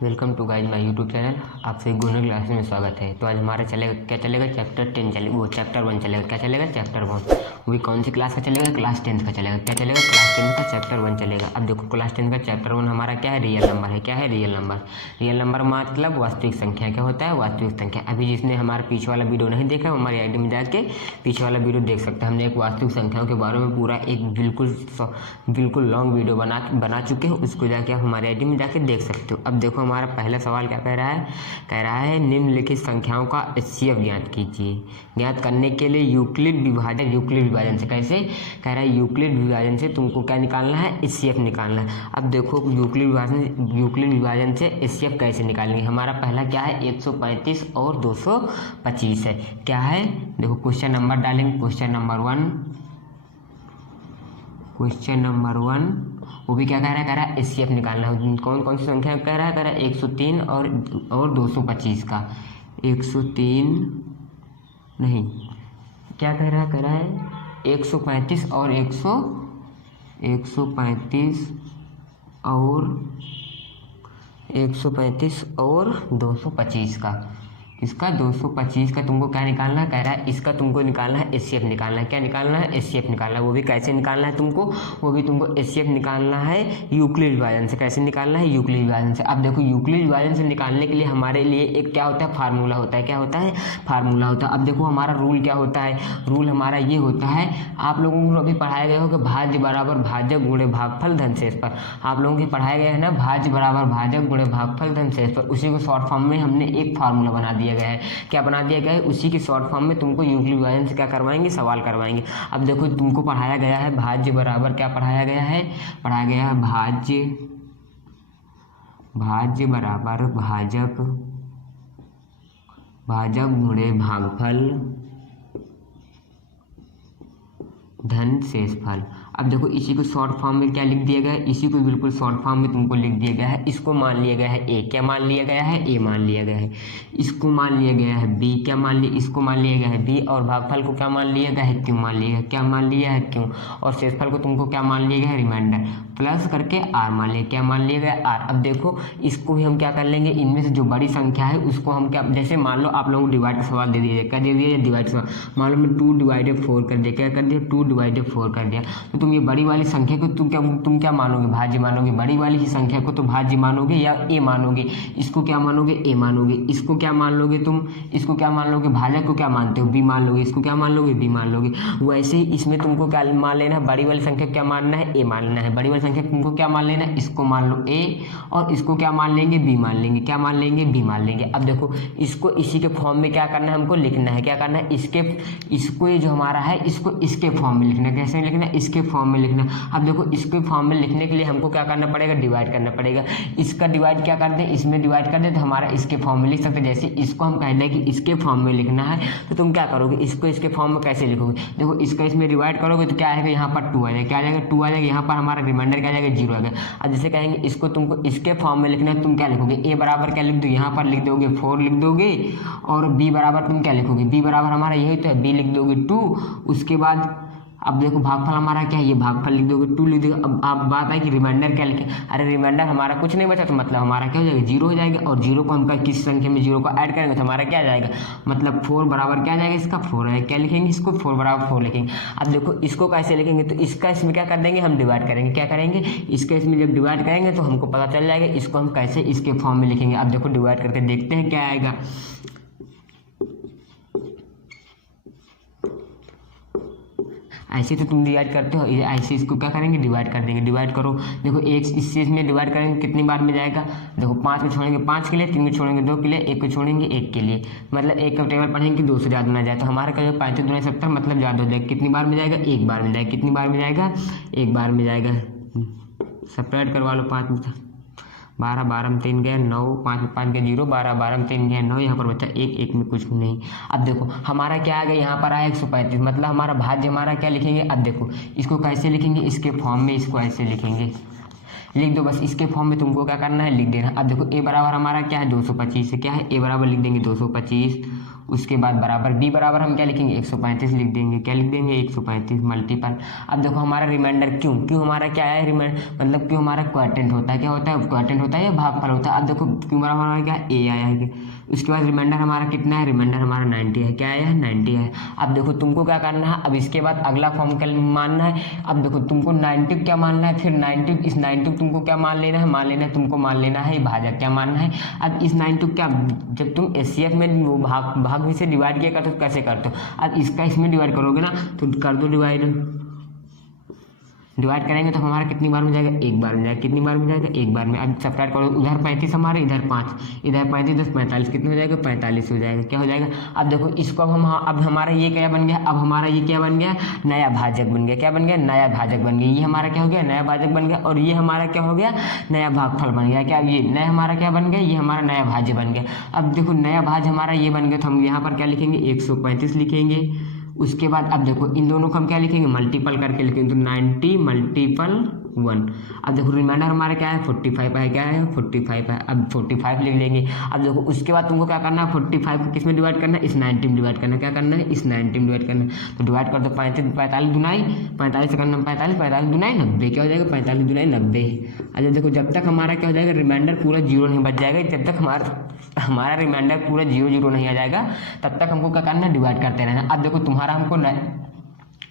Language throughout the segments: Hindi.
Welcome to guys my YouTube channel. आपसे गुनर क्लास में स्वागत है। तो आज हमारा क्या चलेगा चैप्टर 10 चलेगा, वो चैप्टर 1 चलेगा। क्या चलेगा? चैप्टर 1। वो भी कौन सी क्लास का चलेगा? क्लास 10 का चलेगा। क्या चलेगा? क्लास 10 का चैप्टर 1 चलेगा। अब देखो क्लास 10 का चैप्टर 1 हमारा क्या है? रियल नंबर है। क्या है? Real number. रियल नंबर मतलब वास्तविक संख्या। क्या होता है? वास्तविक संख्या। अभी जिसने हमारा पीछे वाला वीडियो नहीं देखा, हमारी आईडी में जाके पीछे वाला वीडियो देख सकते हैं। हमने एक वास्तविक संख्याओं के बारे में पूरा एक बिल्कुल लॉन्ग वीडियो बना चुके हैं। उसको जाके आप हमारी आईडी में जाके देख सकते हो। अब देखो हमारा पहला सवाल क्या कह रहा है? कह रहा है निम्नलिखित संख्याओं का एचसीएफ ज्ञात कीजिए। ज्ञात करने के लिए यूक्लिड विभाजन से। कैसे? कह रहा है यूक्लिड विभाजन से तुमको क्या निकालना है? एचसीएफ निकालना है। अब देखो यूक्लिड विभाजन से एचसीएफ कैसे निकालेंगे? हमारा पहला क्या है? 135 और 225 है। क्या है? देखो क्वेश्चन नंबर डालेंगे। क्वेश्चन नंबर वन वो भी क्या कह रहा है? कह रहा है एचसीएफ निकालना है। कौन कौन सी संख्या कह रहा है? कह रहा है 103 और 225 का। 103 नहीं, क्या कह रहा है? कह रहा है 135 और 135 और 225 का। इसका 225 का तुमको क्या निकालना है? कह रहा है इसका तुमको निकालना है एचसीएफ निकालना है। क्या निकालना है? एचसीएफ निकालना है। वो भी कैसे निकालना है तुमको? वो भी तुमको एचसीएफ निकालना है यूक्लिड विभाजन से। कैसे निकालना है? यूक्लिड विभाजन से। अब देखो यूक्लिड विभाजन से निकालने के लिए हमारे लिए एक क्या होता है? फार्मूला होता है। क्या होता है? फार्मूला होता है। अब देखो हमारा रूल क्या होता है? रूल हमारा ये होता है, आप लोगों को अभी पढ़ाया गया हो कि भाज्य बराबर भाजक गुणे भागफल धन शेष पर। आप लोगों को पढ़ाया गया है ना, भाज्य बराबर भाजक गुणे भागफल धन शेष पर। उसी को शॉर्ट फॉर्म में हमने एक फार्मूला बना दिया गया है। क्या बना दिया गया है? उसी के शॉर्ट फॉर्म में तुमको यूक्लिड विभाजन से क्या करवाएंगे? सवाल करवाएंगे। अब देखो तुमको पढ़ाया गया है भाज्य बराबर, क्या पढ़ाया गया है? पढ़ाया गया है भाज्य बराबर भाजक गुणे भागफल धन शेषफल। अब देखो इसी को शॉर्ट फॉर्म में क्या लिख दिया गया है? इसी को बिल्कुल शॉर्ट फॉर्म में तुमको लिख दिया गया है। इसको मान लिया गया है ए। क्या मान लिया गया है? ए मान लिया गया है। इसको मान लिया गया है बी। क्या मान लिया? इसको मान लिया गया है बी। और भागफल को क्या मान लिया गया है? क्यों मान लिया है? क्या मान लिया है? क्यों। और शेषफल को तुमको क्या मान लिया गया है? रिमाइंडर प्लस करके आर मान लिया। क्या मान लिया गया? आर। अब देखो इसको भी हम क्या कर लेंगे, इनमें से जो बड़ी संख्या है उसको हम क्या, जैसे मान लो आप लोगों को डिवाइड का सवाल दे दिया, क्या दे दिया? डिवाइड सवाल। मान लो मैं 2/4 कर दिया। क्या कर दिया? 2/4 कर दिया। तो तुम ये बड़ी वाली संख्या को तुम क्या मानोगे? भाज्य मानोगे। बड़ी वाली ही संख्या को तो भाज्य मानोगे या ए मानोगे? इसको क्या मानोगे? ए मानोगे। इसको क्या मान लोगे तुम? इसको क्या मान लोगे? भाजक को क्या मानते हो? बी मान लोगे। इसको क्या मान लोगे? बी मान लोगे। वैसे ही इसमें तुमको क्या मान लेना है? बड़ी वाली संख्या क्या मानना है? ए मानना है। बड़ी वाली संख्या तुमको क्या मान लेना है? इसको मान लो ए, और इसको क्या मान लेंगे? बी मान लेंगे। क्या मान लेंगे? बी मान लेंगे। अब देखो इसको इसी के फॉर्म में क्या करना है? हमको लिखना है। क्या करना है? इसको ये जो हमारा है इसको इसके फॉर्म में लिखना है। कैसे लिखना है? इसके फॉर्म में लिखना है। अब देखो इसके फॉर्म में लिखने के लिए हमको क्या करना पड़ेगा? डिवाइड करना पड़ेगा। इसका डिवाइड क्या कर दें? इसमें डिवाइड कर दें तो हमारा इसके फॉर्म में लिख सकते हैं। जैसे इसको हम कह दें कि इसके फॉर्म में लिखना है, तो तुम क्या करोगे? इसको इसके फॉर्म में कैसे लिखोगे? देखो इसका इसमें डिवाइड करोगे तो क्या आएगा? यहाँ पर 2 आ जाएगा। क्या आ जाएगा? 2 आ जाएगा। यहाँ पर हमारा रिमाइंडर क्या आ जाएगा? 0 आ जाएगा। अब जैसे कहेंगे इसको तुमको इसके फॉर्म में लिखना है, तुम क्या लिखोगे? ए बराबर क्या लिख दो? यहाँ पर लिख दोगे 4 लिख दोगे। और बी बराबर तुम क्या लिखोगे? बी बराबर हमारा यही तो है, बी लिख दोगे 2। उसके बाद अब देखो भागफल हमारा क्या है? ये भागफल लिख दोगे 2 लिख दोगे। अब बात है कि रिमाइंडर क्या लिखे? अरे रिमाइंडर हमारा कुछ नहीं बचा, तो मतलब हमारा क्या हो जाएगा? 0 हो जाएगा। और 0 को हम किस संख्या में 0 को ऐड करेंगे तो हमारा क्या आ जाएगा? मतलब 4 बराबर क्या आ जाएगा? इसका 4 है। क्या लिखेंगे? इसको 4 बराबर 4 लिखेंगे। अब देखो इसको कैसे लिखेंगे? तो इसका इसमें क्या कर देंगे? हम डिवाइड करेंगे। क्या करेंगे? इसका इसमें जब डिवाइड करेंगे तो हमको पता चल जाएगा इसको हम कैसे इसके फॉर्म में लिखेंगे। अब देखो डिवाइड करके देखते हैं क्या आएगा। ऐसे तो तुम डिवाइड करते हो, ऐसे इसको क्या करेंगे? डिवाइड कर देंगे। डिवाइड करो। देखो एक इससे इसमें डिवाइड करेंगे कितनी बार में जाएगा? देखो 5 में छोड़ेंगे 5 के लिए, 3 में छोड़ेंगे 2 के लिए, 1 को छोड़ेंगे 1 के लिए। मतलब एक का टेबल पढ़ेंगे कि 2 से ज़्यादा ना जाए। तो हमारा क्या 35 दूनी 70 मतलब ज़्यादा हो जाएगा। कितनी बार में जाएगा? 1 बार में जाएगा। कितनी बार में जाएगा? 1 बार में जाएगा। सेपरेट करवा लो 5 में। 12 12 में 3 गया 9, 5 में 5 गया 0, 12 12 में 3 गया 9, यहाँ पर बचा 1, 1 में कुछ नहीं। अब देखो हमारा क्या आ गया? यहाँ पर आया 135, मतलब हमारा भाज्य हमारा क्या लिखेंगे? अब देखो इसको कैसे लिखेंगे? इसके फॉर्म में इसको ऐसे लिखेंगे। लिख दो बस, इसके फॉर्म में तुमको क्या करना है? लिख देना। अब देखो ए बराबर हमारा क्या है? 225 है। क्या है? ए बराबर लिख देंगे 225 उसके बाद बराबर बी बराबर हम क्या लिखेंगे 135 लिख देंगे। क्या लिख देंगे 135 मल्टीपल। अब देखो हमारा रिमाइंडर क्यों हमारा क्या है मतलब क्यों हमारा क्वाड्रेंट होता है, क्या होता है क्वाड्रेंट होता है या भागफल होता है। अब देखो क्यों बराबर हमारा क्या ए आया है। उसके बाद रिमाइंडर हमारा कितना है, रिमाइंडर हमारा 90 है। क्या है 90 है। अब देखो तुमको क्या करना है, अब इसके बाद अगला फॉर्म क्या मानना है। अब देखो तुमको 90 क्या मानना है, फिर 90 इस 90 तुमको क्या मान लेना है, तुमको मान लेना है भाजक क्या मानना है। अब इस 90 क्या जब तुम एचसीएफ में वो भाग में से डिवाइड किया करते हो कैसे करते हो। अब इसका इसमें डिवाइड करोगे ना तो कर दो डिवाइड करेंगे तो हमारा कितनी बार में जाएगा, एक बार में जाएगा। कितनी बार में जाएगा, एक बार में। अब सब्ट्रैक्ट करो, उधर 35 हमारे, इधर 5, इधर 35 10 45 कितना हो जाएगा 45 हो जाएगा। क्या हो जाएगा। अब देखो इसको अब हमारा ये क्या बन गया, अब हमारा ये क्या बन गया, नया भाजक बन गया। क्या बन गया, नया भाजक बन गया। ये हमारा क्या हो गया, नया भाजक बन गया। और ये हमारा क्या हो गया, नया भागफल बन गया। क्या ये नया हमारा क्या बन गया, ये हमारा नया भाज्य बन गया। अब देखो नया भाज्य हमारा ये बन गया तो हम यहाँ पर क्या लिखेंगे 135 लिखेंगे। उसके बाद अब देखो इन दोनों को हम क्या लिखेंगे, मल्टीपल करके लिखेंगे तो 90 मल्टीपल 1। अब देखो रिमाइंडर हमारा क्या है 45 है। क्या है 45 है। अब 45 लिख लेंगे। अब देखो उसके बाद तुमको क्या करना है, 45 को किस में डिवाइड करना है, इस 90 में डिवाइड करना है। क्या करना है, इस 90 में डिवाइड करना है। तो डिवाइड कर दो 45 दुनाई 45 से करना 45 दुनाई 90। क्या हो जाएगा 45 दुनाई 90। अच्छा देखो जब तक हमारा क्या हो जाएगा, रिमाइंडर पूरा जीरो नहीं बच जाएगा, जब तक हमारा रिमाइंडर पूरा 0 नहीं आ जाएगा तब तक हमको क्या करना है, डिवाइड करते रहना। अब देखो तुम्हारा हमको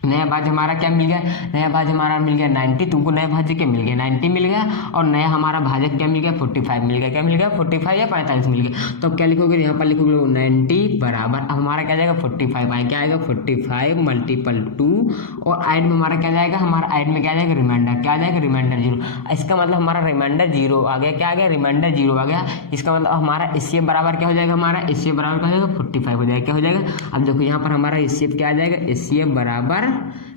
नया भाज्य हमारा क्या मिल गया, नया भाज्य हमारा मिल गया 90। तुमको नया भाज्य क्या मिल गया 90 मिल गया। और नया हमारा भाजक क्या मिल गया 45 मिल गया। क्या मिल गया 45 या 45 मिल गया। तो अब क्या लिखोगे, यहाँ पर लिखोगे 90 बराबर अब हमारा क्या जाएगा 45 आएगा। क्या आएगा 45 मल्टीपल 2 और आइड में हमारा क्या जाएगा, हमारा आइड में क्या जाएगा रिमाइंडर। क्या जाएगा रिमाइंडर 0। इसका मतलब हमारा रिमाइंडर 0 आ गया। क्या आ गया, रिमाइंडर 0 आ गया। इसका मतलब हमारा एचसीएफ बराबर क्या हो जाएगा, हमारा एचसीएफ बराबर क्या हो जाएगा 45 हो जाएगा। क्या हो जाएगा। अब देखो यहाँ पर हमारा एचसीएफ क्या आ जाएगा, एचसीएफ बराबर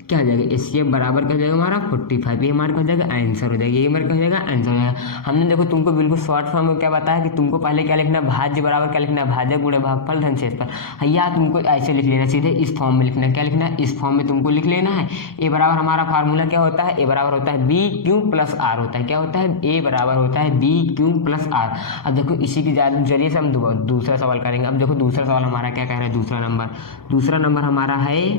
क्या हो जाएगा, एचसीएफ बराबर क्या हो जाएगा हमारा 45। ये हमारा क्या हो जाएगा आंसर हो जाएगा। ये हमारा क्या हो जाएगा आंसर हो जाएगा। हमने देखो तुमको बिल्कुल शॉर्ट फॉर्म में क्या बताया कि तुमको पहले क्या लिखना है, भाज्य बराबर क्या लिखना है, भाजक गुणे भागफल धन शेषफल। या तुमको ऐसे लिख लेना, सीधे इस फॉर्म में लिखना है। क्या लिखना है, इस फॉर्म में तुमको लिख लेना है। ए बराबर हमारा फार्मूला क्या होता है, ए बराबर होता है बी क्यू प्लस आर होता है। क्या होता है, ए बराबर होता है बी क्यू प्लस आर। अब देखो इसी के जरिए से हम दूसरा सवाल करेंगे। अब देखो दूसरा सवाल हमारा क्या कह रहा है, दूसरा नंबर हमारा है,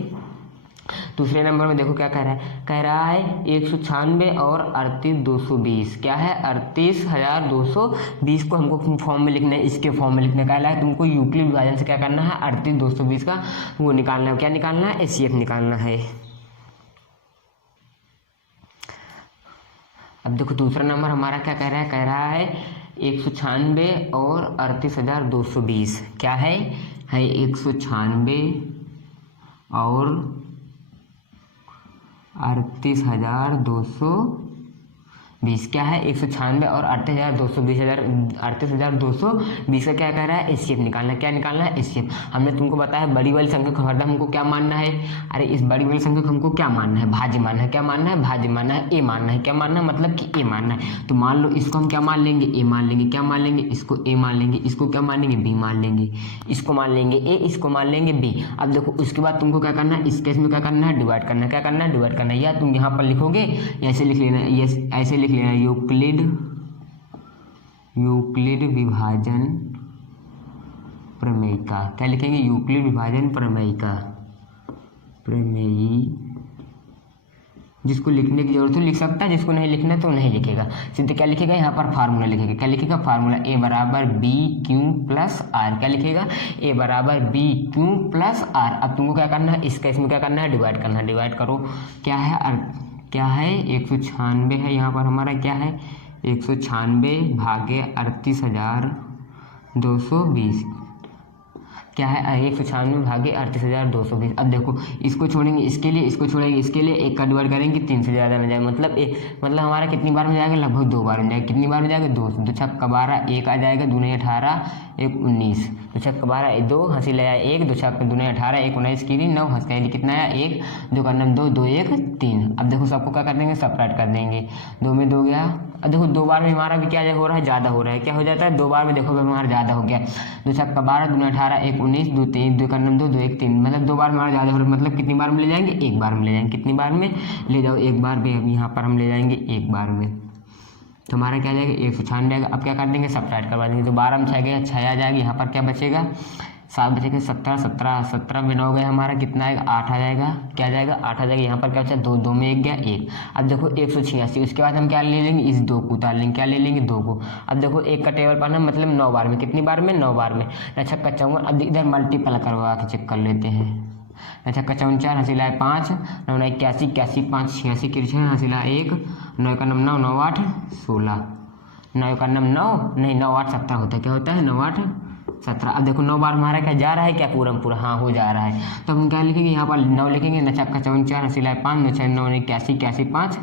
दूसरे नंबर में देखो क्या कह रहा है 196 और 38220। क्या है 38220 को हमको फॉर्म में लिखना है, इसके फॉर्म में लिखना है। तुमको यूक्लिड विभाजन से क्या करना है 38220 का वो निकालना है। क्या निकालना है, एचसीएफ निकालना है। अब देखो दूसरा नंबर हमारा क्या कह रहा है 196 और 38220। क्या है 196 और 38220। क्या है 196 और 38220 का क्या कह रहा है, एचसीएफ निकालना। क्या निकालना है, एचसीएफ। हमने तुमको बताया बड़ी वाली संख्या को हरदम हमको क्या मानना है, अरे इस बड़ी वाली संख्या को हमको क्या मानना है, भाज्य मानना है। क्या मानना है, भाज्य मानना है, ए मानना है। क्या मानना है, मतलब कि ए मानना है। तो मान लो इसको हम क्या मान लेंगे, ए मान लेंगे। क्या मान लेंगे, इसको ए मान लेंगे। इसको क्या मान लेंगे, बी मान लेंगे। इसको मान लेंगे ए, इसको मान लेंगे बी। अब देखो उसके बाद तुमको क्या करना है, इस केस में क्या करना है, डिवाइड करना है। क्या करना है, डिवाइड करना है। या तुम यहाँ पर लिखोगे ऐसे लिख लेना, ये ऐसे लिख लेना, यूक्लिड विभाजन प्रमेयिका। क्या लिखेंगे, यूक्लिड विभाजन प्रमेयिका, प्रमेयी। जिसको लिखने की जरूरत हो लिख सकता है, जिसको नहीं लिखना तो नहीं लिखेगा, सीधे क्या लिखेगा यहाँ पर फार्मूला लिखेगा। क्या लिखेगा, फार्मूला ए बराबर बी क्यू प्लस आर। क्या लिखेगा, ए बराबर बी क्यू प्लस आर। अब तुमको क्या करना है, इस केस में क्या करना है, डिवाइड करना है। डिवाइड करो, क्या है 196 है यहाँ पर हमारा, क्या है 196 भागे 38220। क्या है 196 भागे 38220। अब देखो इसको छोड़ेंगे इसके लिए, इसको छोड़ेंगे इसके लिए, एक का डिवाइड करेंगे 3 से ज़्यादा में जाएगा। मतलब हमारा कितनी बार में जाएगा, लगभग 2 बार में जाएगा। कितनी बार में जाएगा, 2। 2 छक्का 12, 1 आ जाएगा, 2 नहीं 18, 1 19। 2 छक्का 12, 2 हंसी ले आया 1, 2 छक्का 2 नहीं 18, 1 19 की 9 हंस का कितना आया 1, 2 का 9 2, 2 1 3। अब देखो सबको क्या कर देंगे, सब्ट्रैक्ट कर देंगे। 2 में 2 गया। अब देखो 2 बार में हमारा भी क्या हो रहा है, ज़्यादा हो रहा है। क्या हो जाता है 2 बार में, देखो हमारा ज़्यादा हो गया। 2 छक्का 12, 2 18, 1 19, 2 3, 2 का 9 2, 1 3। मतलब 2 बार में हमारा ज़्यादा हो रहा है। मतलब कितनी बार में ले जाएंगे, 1 बार में ले जाएंगे। कितनी बार में ले जाओ, 1 बार में। अब यहाँ पर हम ले जाएंगे 1 बार में। तो हमारा क्या जाएगा 196 आएगा। अब क्या कर देंगे, सब्ट्रैक्ट करवा देंगे। तो 12 में 6 गया, 6 आ जाएगा। यहाँ पर क्या बचेगा 7 बचेगा 17, 17 में 9 गए हमारा कितना आएगा 8 आ जाएगा। क्या आ जाएगा 8 आ जाएगा। यहाँ पर क्या बचा 2, 2 में 1 गया 1। अब देखो 186। उसके बाद हम क्या ले लेंगे इस 2 को उतार लेंगे। क्या ले लेंगे 2 को। अब देखो 1 का टेबल पढ़ना मतलब 9 बार में, कितनी बार में 9 बार में। अच्छा कच्चा हुआ। अब इधर मल्टीपल करवा के चेक कर लेते हैं। अच्छा कच्चा 4 हसीला 5 9 81 81 5 86 की 6 हसीला 1 9 का 9 9 8 16 9 का 9 नहीं 9 8 17 होता है। क्या होता है 9 8 17। अब देखो 9 बार हमारा क्या जा रहा है क्या पूरा पूरा हाँ हो जा रहा है। तो हम क्या लिखेंगे यहाँ पर 9 लिखेंगे। नचा कच्चा 4 हसीला 5 9 6 9 81 81 5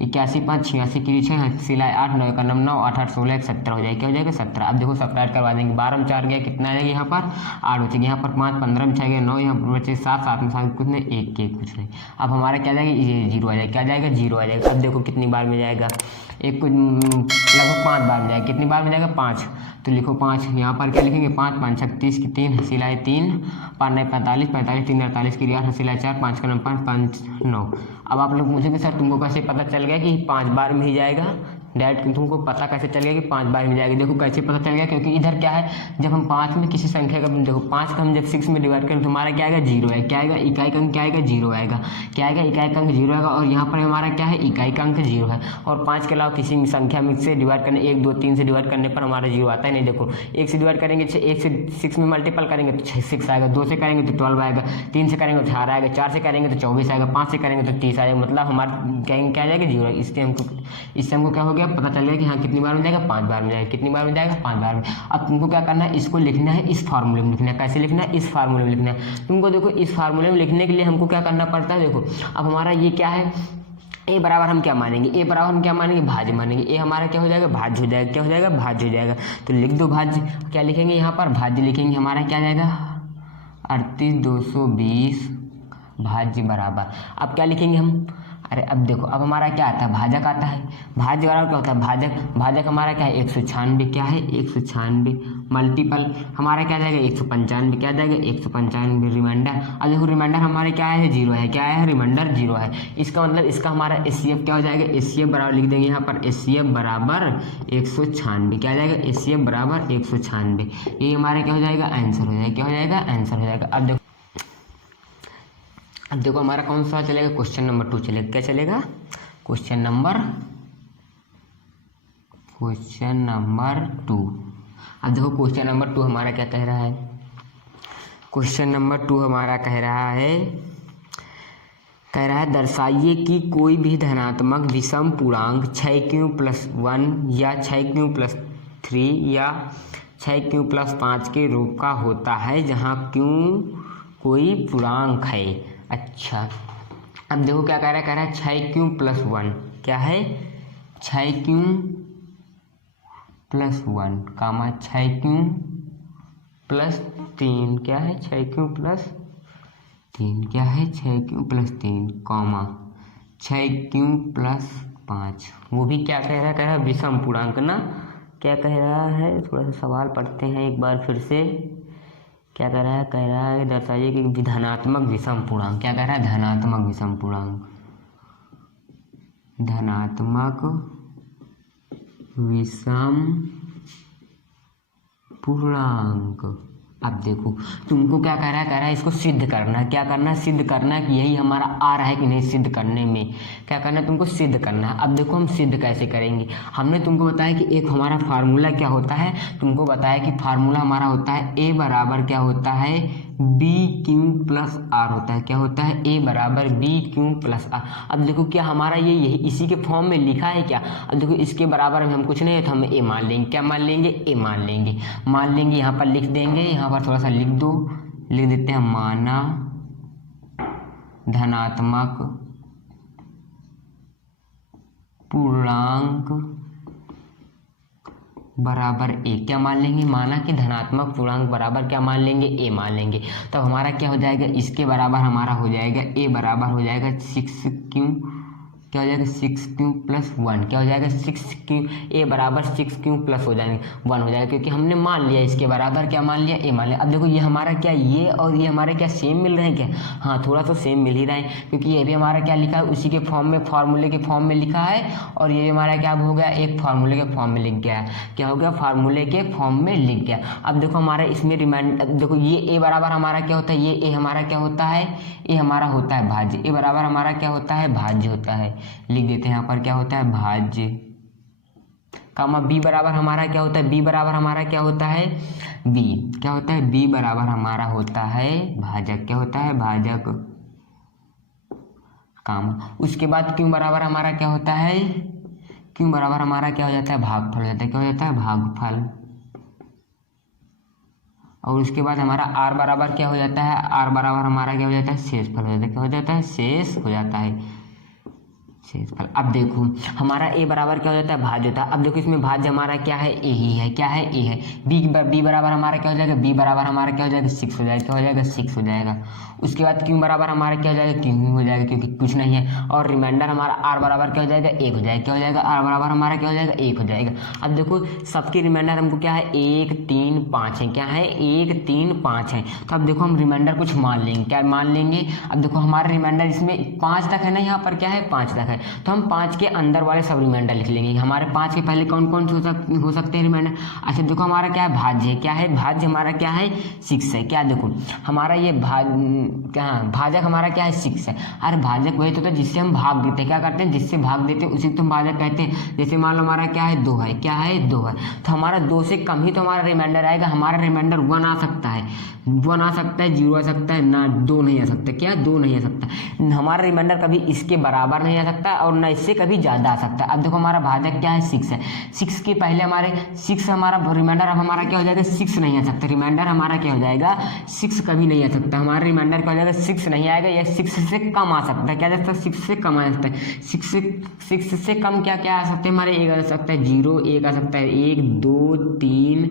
81 5 86 की 6 सिलाई 8 9 का 9 8 8 16 1 17 हो जाएगा। क्या हो जाएगा 17। अब देखो सब्ट्रैक्ट करवा देंगे। 12 में 4 गया कितना आ जाएगा यहाँ पर 8 बचेगा। यहाँ पर 5 15 में 6 गया 9 यहाँ पर बचे 7 7 में 7 कुछ नहीं 1 के कुछ नहीं। अब हमारा क्या जाएगा ये 0 आ जाएगा। क्या जाएगा 0 आ जाएगा। अब देखो कितनी बार में जाएगा एक लगभग 5 बार में जाएगा। कितनी बार में जाएगा 5। तो लिखो 5। यहाँ पर क्या लिखेंगे 5 5 36 की 3 सिलाई 3 5 9 45 45 3 48 की 8 सिलाई 4 5 का 9 5 5 9। अब आप लोग पूछेंगे सर तुमको कैसे पता चल गया कि 5 बार में ही जाएगा। डायरेक्ट तुमको पता कैसे चल गया कि 5 बार में जाएगा। देखो कैसे पता चल गया क्योंकि इधर क्या है जब हम 5 में किसी संख्या का देखो 5 का हम जब 6 में डिवाइड करें तो हमारा क्या आएगा 0 है। क्या आएगा इकाई का अंक क्या आएगा 0 आएगा। क्या आएगा इकाई का अंक 0 आएगा। और यहाँ पर हमारा क्या है इकाई का अंक 0 है। और 5 के अलावा किसी संख्या में से डिवाइड करने 1 2 3 से डिवाइड करने पर हमारा 0 आता है नहीं। देखो 1 से डिवाइड करेंगे 1 से 6 में मल्टीपल करेंगे तो 6 आएगा। 2 से करेंगे तो 12 आएगा। 3 से करेंगे तो 18 आएगा। 4 से करेंगे तो 24 आएगा। 5 से करेंगे तो 30 आएगा। मतलब हमारा क्या आ जाएगा 0। इससे हमको क्या हो गया पता चल गया कि हाँ कितनी बार में जाएगा 5 बार में जाएगा। कितनी बार में जाएगा 5 बार में। अब तुमको क्या करना है इसको लिखना है इस फार्मूले में लिखना है। कैसे लिखना है इस फार्मूले में लिखना है। तुमको देखो इस फार्मूले में लिखने के लिए हमको क्या करना पड़ता है। देखो अब हमारा ये क्या है ए बराबर हम क्या मानेंगे ए बराबर हम क्या मानेंगे भाज्य मानेंगे। ए हमारा क्या हो जाएगा भाज्य हो जाएगा। क्या हो जाएगा भाज्य हो जाएगा। तो लिख दो भाज्य। क्या लिखेंगे यहाँ पर भाज्य लिखेंगे। हमारा क्या जाएगा 38 220 भाज्य बराबर। अब क्या लिखेंगे हम अरे अब देखो अब हमारा क्या आता है भाजक आता है। भाज्य बराबर क्या होता है भाजक हमारा क्या है 196। क्या है 196 मल्टीपल हमारा क्या जाएगा 195। क्या जाएगा 195 रिमाइंडर। अब देखो रिमाइंडर हमारे क्या है 0 है। क्या है रिमाइंडर 0 है। इसका मतलब इसका हमारा एचसीएफ क्या हो जाएगा एचसीएफ बराबर लिख देंगे यहाँ पर एचसीएफ बराबर 196। क्या जाएगा एचसीएफ बराबर 196। ये हमारा क्या हो जाएगा आंसर हो जाएगा। क्या हो जाएगा आंसर हो जाएगा। अब देखो हमारा कौन सा चलेगा क्वेश्चन नंबर 2 चलेगा। क्या चलेगा क्वेश्चन नंबर 2। अब देखो क्वेश्चन नंबर 2 हमारा क्या कह रहा है। क्वेश्चन नंबर 2 हमारा कह रहा है दर्शाइए कि कोई भी धनात्मक विषम पूर्णांक 6q+1 या 6q+3 या 6q+5 के रूप का होता है जहाँ q कोई पूर्णांक है। अच्छा अब देखो क्या कह रहा है 6q+1 क्या है 6q+1 कामा 6q+3 क्या है 6q+3 क्या है 6q+3 कामा 6q+5। वो भी क्या कह रहा है विषम पूर्णांक ना। क्या कह रहा है थोड़ा सा सवाल पढ़ते हैं एक बार फिर से। क्या कह रहा है दर्शाइए कि धनात्मक विषम पूर्णांक। क्या कह रहा है धनात्मक विषम पूर्णांक धनात्मक विषम पूर्णांक। अब देखो तुमको क्या कह रहा है इसको सिद्ध करना है। क्या करना है सिद्ध करना है कि यही हमारा आ रहा है कि नहीं। सिद्ध करने में क्या करना है तुमको सिद्ध करना है। अब देखो हम सिद्ध कैसे करेंगे। हमने तुमको बताया कि एक हमारा फार्मूला क्या होता है। तुमको बताया कि फार्मूला हमारा होता है ए बराबर क्या होता है BQ+R होता है। क्या होता है ए बराबर BQ+R। अब देखो क्या हमारा ये यही इसी के फॉर्म में लिखा है क्या। अब देखो इसके बराबर में हम कुछ नहीं है तो हम ए मान लेंगे। क्या मान लेंगे ए मान लेंगे यहाँ पर लिख देंगे। यहाँ पर थोड़ा सा लिख देते हैं माना धनात्मक पूर्णांक बराबर ए। क्या मान लेंगे माना कि धनात्मक पूर्णांक बराबर क्या मान लेंगे ए मान लेंगे। तब हमारा क्या हो जाएगा इसके बराबर हमारा हो जाएगा ए बराबर हो जाएगा 6q क्या हो जाएगा 6 प्लस 1, क्या हो जाएगा 6 ए बराबर 6 प्लस हो जाएंगे 1 हो जाएगा, क्योंकि हमने मान लिया इसके बराबर, क्या मान लिया, ए मान लिया। अब देखो ये हमारा क्या, ये और ये हमारे क्या सेम मिल रहे हैं क्या, हाँ थोड़ा तो सेम मिल ही रहा है, क्योंकि ये भी हमारा क्या लिखा है उसी के फॉर्म में, फार्मूले के फॉर्म में लिखा है, और ये हमारा क्या हो गया, एक फार्मूले के फॉर्म में लिख गया, क्या हो गया, फार्मूले के फॉर्म में लिख गया। अब देखो हमारा इसमें रिमाइंडर, देखो ये ए बराबर हमारा क्या होता है, ये ए हमारा क्या होता है, ए हमारा होता है भाज्य, ए बराबर हमारा क्या होता है, भाज्य होता है, लिख देते हैं यहाँ पर क्या होता है, भाज्य, कामा बी बराबर हमारा क्या होता है, बी बराबर हमारा क्या होता है, बी क्या होता है, बी बराबर हमारा होता है भाजक, क्या होता है, भाजक, कामा उसके बाद क्यों बराबर हमारा क्या होता है, क्यों बराबर हमारा क्या हो जाता है, भागफल हो जाता है, क्या हो जाता है, भागफल। और उसके बाद हमारा आर बराबर क्या हो जाता है, आर बराबर हमारा क्या हो जाता है, शेषफल हो जाता है, क्या हो जाता है, शेष हो जाता है, शेषफल। अब देखो हमारा ए बराबर क्या हो जाता है, भाज्य होता है। अब देखो इसमें भाज्य हमारा क्या है, ए ही है, क्या है, ए है। बी बराबर हमारा क्या हो जाएगा, बी बराबर हमारा क्या हो जाएगा, 6 हो जाएगा, क्या हो जाएगा, 6 हो जाएगा। उसके बाद क्यू बराबर हमारा क्या हो जाएगा, क्यू हो जाएगा, क्योंकि कुछ नहीं है। और रिमाइंडर हमारा आर बराबर क्या हो जाएगा, 1 हो जाएगा, क्या हो जाएगा, आर बराबर हमारा क्या हो जाएगा, 1 हो जाएगा। अब देखो सबके रिमाइंडर हमको क्या है, 1 3 5 है, क्या है, 1 3 5 है। तो अब देखो हम रिमाइंडर कुछ मान लेंगे, क्या मान लेंगे, अब देखो हमारा रिमाइंडर इसमें 5 तक है ना, यहाँ पर क्या है, 5 तक है, तो हम 5 के अंदर वाले सब रिमाइंडर लिख लेंगे। हमारे 5 के पहले कौन कौन हो सकते हैं रिमाइंडर। अच्छा देखो हमारा क्या है, भाज्य है, क्या है, भाज्य हमारा क्या है, 6 है। क्या देखो हमारा ये भाजक हमारा क्या है, 6 है। अरे भाजक वही तो होता है जिससे हम भाग देते हैं, क्या करते हैं, जिससे भाग देते हैं उसी को हम भाजक कहते हैं। जैसे मान लो हमारा क्या है, 2 है, क्या है, 2 है, तो हमारा 2 से कम ही तो हमारा रिमाइंडर आएगा। हमारा रिमाइंडर 1 आ सकता है, 1 आ सकता है, 0 आ सकता है, ना 2 नहीं आ सकता, क्या 2 नहीं आ सकता। हमारा रिमाइंडर कभी इसके बराबर नहीं आ सकता और ना इससे कभी ज़्यादा आ सकता है। अब देखो हमारा भाजक क्या है, 6 है, 6 के पहले हमारे 6 हमारा रिमाइंडर, अब हमारा क्या हो जाएगा, 6 नहीं आ सकता। रिमाइंडर हमारा क्या हो जाएगा, 6 कभी नहीं आ सकता। हमारा रिमाइंडर क्या हो जाएगा, 6 नहीं आएगा, या 6 से कम आ सकता है। क्या आ सकता है, 6 से कम आ सकता है। 6 से कम क्या क्या आ सकते हैं हमारे, 1 आ सकता है, 0 1 आ सकता है, 1 2 3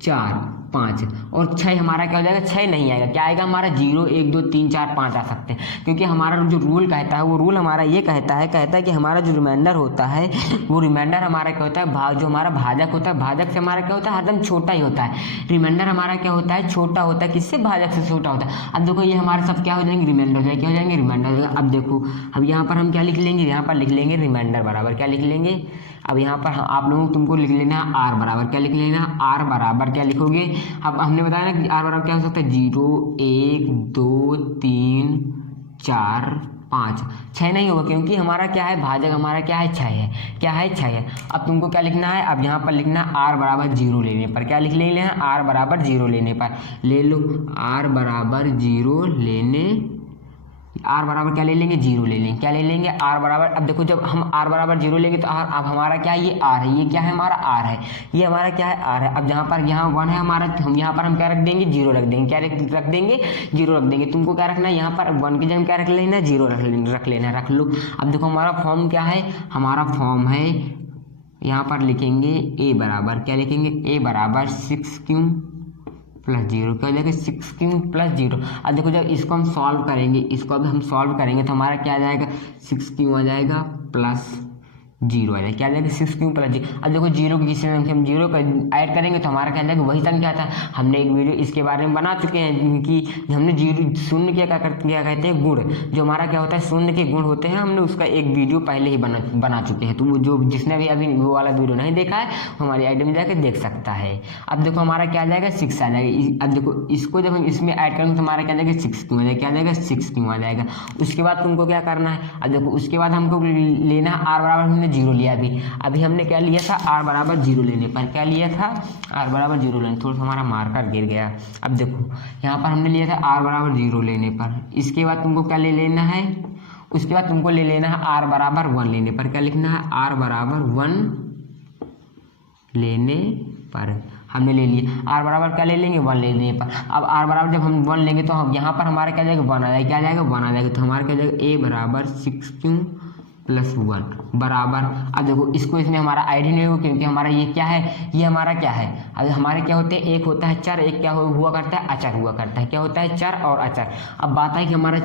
4 5 और 6 हमारा क्या हो जाएगा, 6 नहीं आएगा। क्या आएगा हमारा, 0 1 2 3 4 5 आ सकते हैं, क्योंकि हमारा जो रूल कहता है वो रूल हमारा ये कहता है कि हमारा जो रिमाइंडर होता है वो रिमाइंडर हमारा क्या होता है, जो हमारा भाजक होता है, भाजक से हमारा क्या होता है, हरदम छोटा ही होता है। रिमाइंडर हमारा क्या होता है, छोटा होता है, किससे, भाजक से छोटा होता है। अब देखो ये हमारे सब क्या हो जाएंगे, रिमाइंडर हो जाएगा, क्या हो जाएंगे, रिमाइंडर हो जाएगा। अब देखो अब यहाँ पर हम क्या लिख लेंगे, यहाँ पर लिख लेंगे रिमाइंडर बराबर क्या लिख लेंगे। अब यहाँ पर आप लोगों को तुमको लिख लेना है आर बराबर क्या लिख लेना है, आर बराबर क्या लिखोगे। अब हमने बताया ना कि आर बराबर क्या हो सकता है, 0 1 2 3 4 5 6 नहीं होगा, क्योंकि हमारा क्या है, भाजक हमारा क्या है, 6 है, क्या है, 6 है। अब तुमको क्या लिखना है, अब यहाँ पर लिखना है आर बराबर 0 लेने पर, क्या लिख लेना है, आर बराबर 0 लेने पर ले लो, आर बराबर 0 लेने, आर बराबर क्या ले लेंगे, 0 ले लेंगे, क्या ले लेंगे, आर बराबर। अब देखो जब हम आर बराबर 0 लेंगे तो आर, अब हमारा क्या है, ये आर है, ये क्या है हमारा आर है, ये हमारा क्या है, आर है। अब जहाँ पर यहाँ 1 है हमारा, हम यहाँ पर हम क्या रख देंगे, 0 रख देंगे, क्या रख देंगे, 0 रख देंगे। तुमको क्या रखना है, यहाँ पर 1 की जगह क्या रख लेना, 0 रख लेना, रख लो। अब देखो हमारा फॉर्म क्या है, हमारा फॉर्म है, यहाँ पर लिखेंगे ए बराबर क्या लिखेंगे, ए बराबर 6q प्लस 0, क्या हो जाएगा, 6q प्लस 0। अब देखो जब इसको हम सॉल्व करेंगे, इसको अब हम सॉल्व करेंगे तो हमारा क्या आ जाएगा, 6q आ जाएगा प्लस 0 आ जाएगा, क्या आ जाएगा, 6q प्लस 0। अब देखो 0 की किसी संख्या हम 0 का ऐड करेंगे तो हमारा क्या आ जाएगा, वही संख्या था। हमने एक वीडियो इसके बारे में बना चुके हैं कि हमने 0 शून्य क्या कहते हैं, गुण, जो हमारा क्या होता है, शून्य के गुण होते हैं, हमने उसका एक वीडियो पहले ही बना चुके हैं। तो वो जो जिसने भी अभी वो वाला वीडियो नहीं देखा है वो हमारी आईडी में जाकर देख सकता है। अब देखो हमारा क्या आ जाएगा, 6 आ जाएगा। अब देखो इसको जब हम इसमें ऐड करेंगे तो हमारा क्या आ जाएगा, 6q आ जाएगा, क्या आ जाएगा, 6q आ जाएगा। उसके बाद तुमको क्या करना है, अब देखो उसके बाद हमको लेना आर बराबर, हमने 0 लिया, अभी हमने क्या लिया था, आर बराबर 0 लेने पर क्या लिया था, आर बराबर 0 लेने, थोड़ा सा हमारा मार्कर गिर गया। अब देखो यहाँ पर हमने लिया था आर बराबर 0 लेने पर, इसके बाद तुमको क्या ले लेना है, उसके बाद तुमको ले लेना है आर बराबर 1 लेने पर, क्या लिखना है, आर बराबर 1 लेने पर हमने ले लिया। आर बराबर क्या ले लेंगे, 1 लेने पर। अब आर बराबर जब हम 1 लेंगे तो हम यहाँ पर हमारा क्या जाएगा, 1 आ जाएगा, क्या जाएगा, 1 आ जाएगा। तो हमारा क्या जाएगा, ए बराबर 6q प्लस 1 बराबर। अब देखो इसको इसमें हमारा आईडी नहीं होगा, क्योंकि हमारा ये क्या है, ये हमारा क्या है, अब हमारे क्या होते हैं, एक होता है चर, एक क्या हुआ करता है, अचर हुआ करता है, क्या होता है, चर और अचर। अब बात है कि हमारा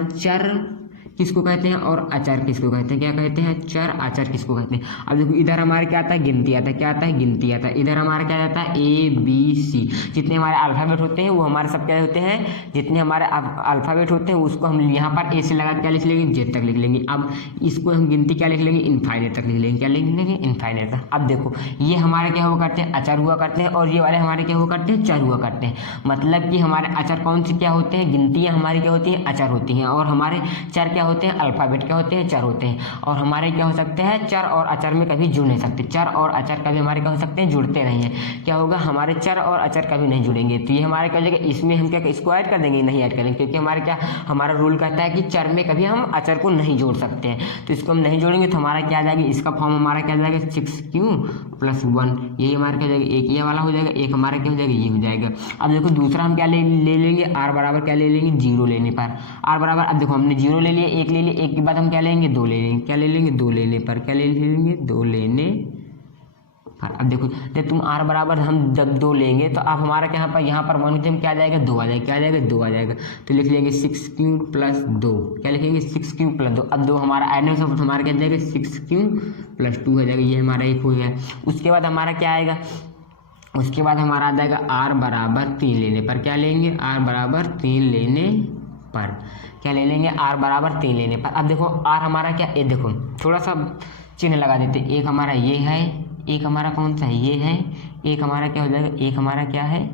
किसको कहते हैं और अचर किसको कहते हैं, क्या कहते हैं, चर अचर किसको कहते हैं। अब देखो इधर हमारे क्या आता है, गिनती आता है, क्या आता है, गिनती आता है। इधर हमारा क्या आता है, ABC, जितने हमारे अल्फ़ाबेट होते हैं वो हमारे सब क्या होते हैं, जितने हमारे अल्फ़ाबेट होते हैं उसको हम यहाँ पर ए से लगा क्या लिख लेंगे, जेड तक लिख लेंगे। अब इसको हम गिनती क्या लिख लेंगे, इनफाइनाइट तक लिख लेंगे, क्या लिख लेंगे, इनफाइनाइट तक। अब देखो ये हमारे क्या हुआ करते हैं, अचर हुआ करते हैं, और ये वाले हमारे क्या हुआ करते हैं, चर हुआ करते हैं। मतलब कि हमारे अचर कौन सी क्या होते हैं, गिनतियाँ हमारी क्या होती हैं, अचर होती हैं, और हमारे चर क्या होते हैं, अल्फ़ाबेट क्या होते हैं, चर होते हैं। और हमारे क्या हो सकते हैं, चर और अचर में कभी जुड़ नहीं सकते, चर और अचर कभी हमारे क्या हो सकते हैं, जुड़ते नहीं हैं। क्या होगा, हमारे चर और अचर कभी नहीं जुड़ेंगे। तो ये हमारे क्या हो जाएगा, इसमें हम क्या इसको ऐड कर देंगे, नहीं ऐड करेंगे, क्योंकि हमारे क्या, हमारा रूल कहता है कि चर में कभी हम अचर को नहीं जोड़ सकते हैं। तो इसको हम नहीं जोड़ेंगे तो हमारा क्या आ जाएगा, इसका फॉर्म हमारा क्या आ जाएगा, 6q + 1, यही हमारा क्या हो जाएगा, एक ये वाला हो जाएगा, एक हमारा क्या हो जाएगा, ये हो जाएगा। अब देखो दूसरा हम क्या ले लेंगे, r बराबर क्या ले लेंगे, 0 लेने पर, r बराबर, अब देखो हमने 0 ले लिया, 1 ले लिया, 1 के बाद हम क्या लेंगे, 2 ले लेंगे, क्या ले लेंगे, 2 लेने पर, क्या ले लेंगे, 2 लेने पर। अब देखो जब तुम r बराबर हम जब 2 लेंगे तो अब हमारा क्या यहाँ पर 1 जब क्या आ जाएगा, 2 आ जाएगा, क्या आ जाएगा, 2 आ जाएगा। तो लिख लेंगे 6q + 2, क्या लिखेंगे, 6q + 2। अब 2 हमारा आइडल सब हमारा क्या जाएगा, 6q + 2 हो जाएगा, ये हमारा एक हो गया। उसके बाद हमारा क्या आएगा, उसके बाद हमारा आ जाएगा r बराबर 3 लेने पर, क्या लेंगे, r बराबर 3 लेने पर, क्या ले लेंगे, r बराबर 3 लेने पर। अब देखो r हमारा क्या, ये देखो थोड़ा सा चिन्ह लगा देते, एक हमारा ये है, एक हमारा कौन सा है, ये है, एक हमारा क्या हो जाएगा, एक हमारा क्या है,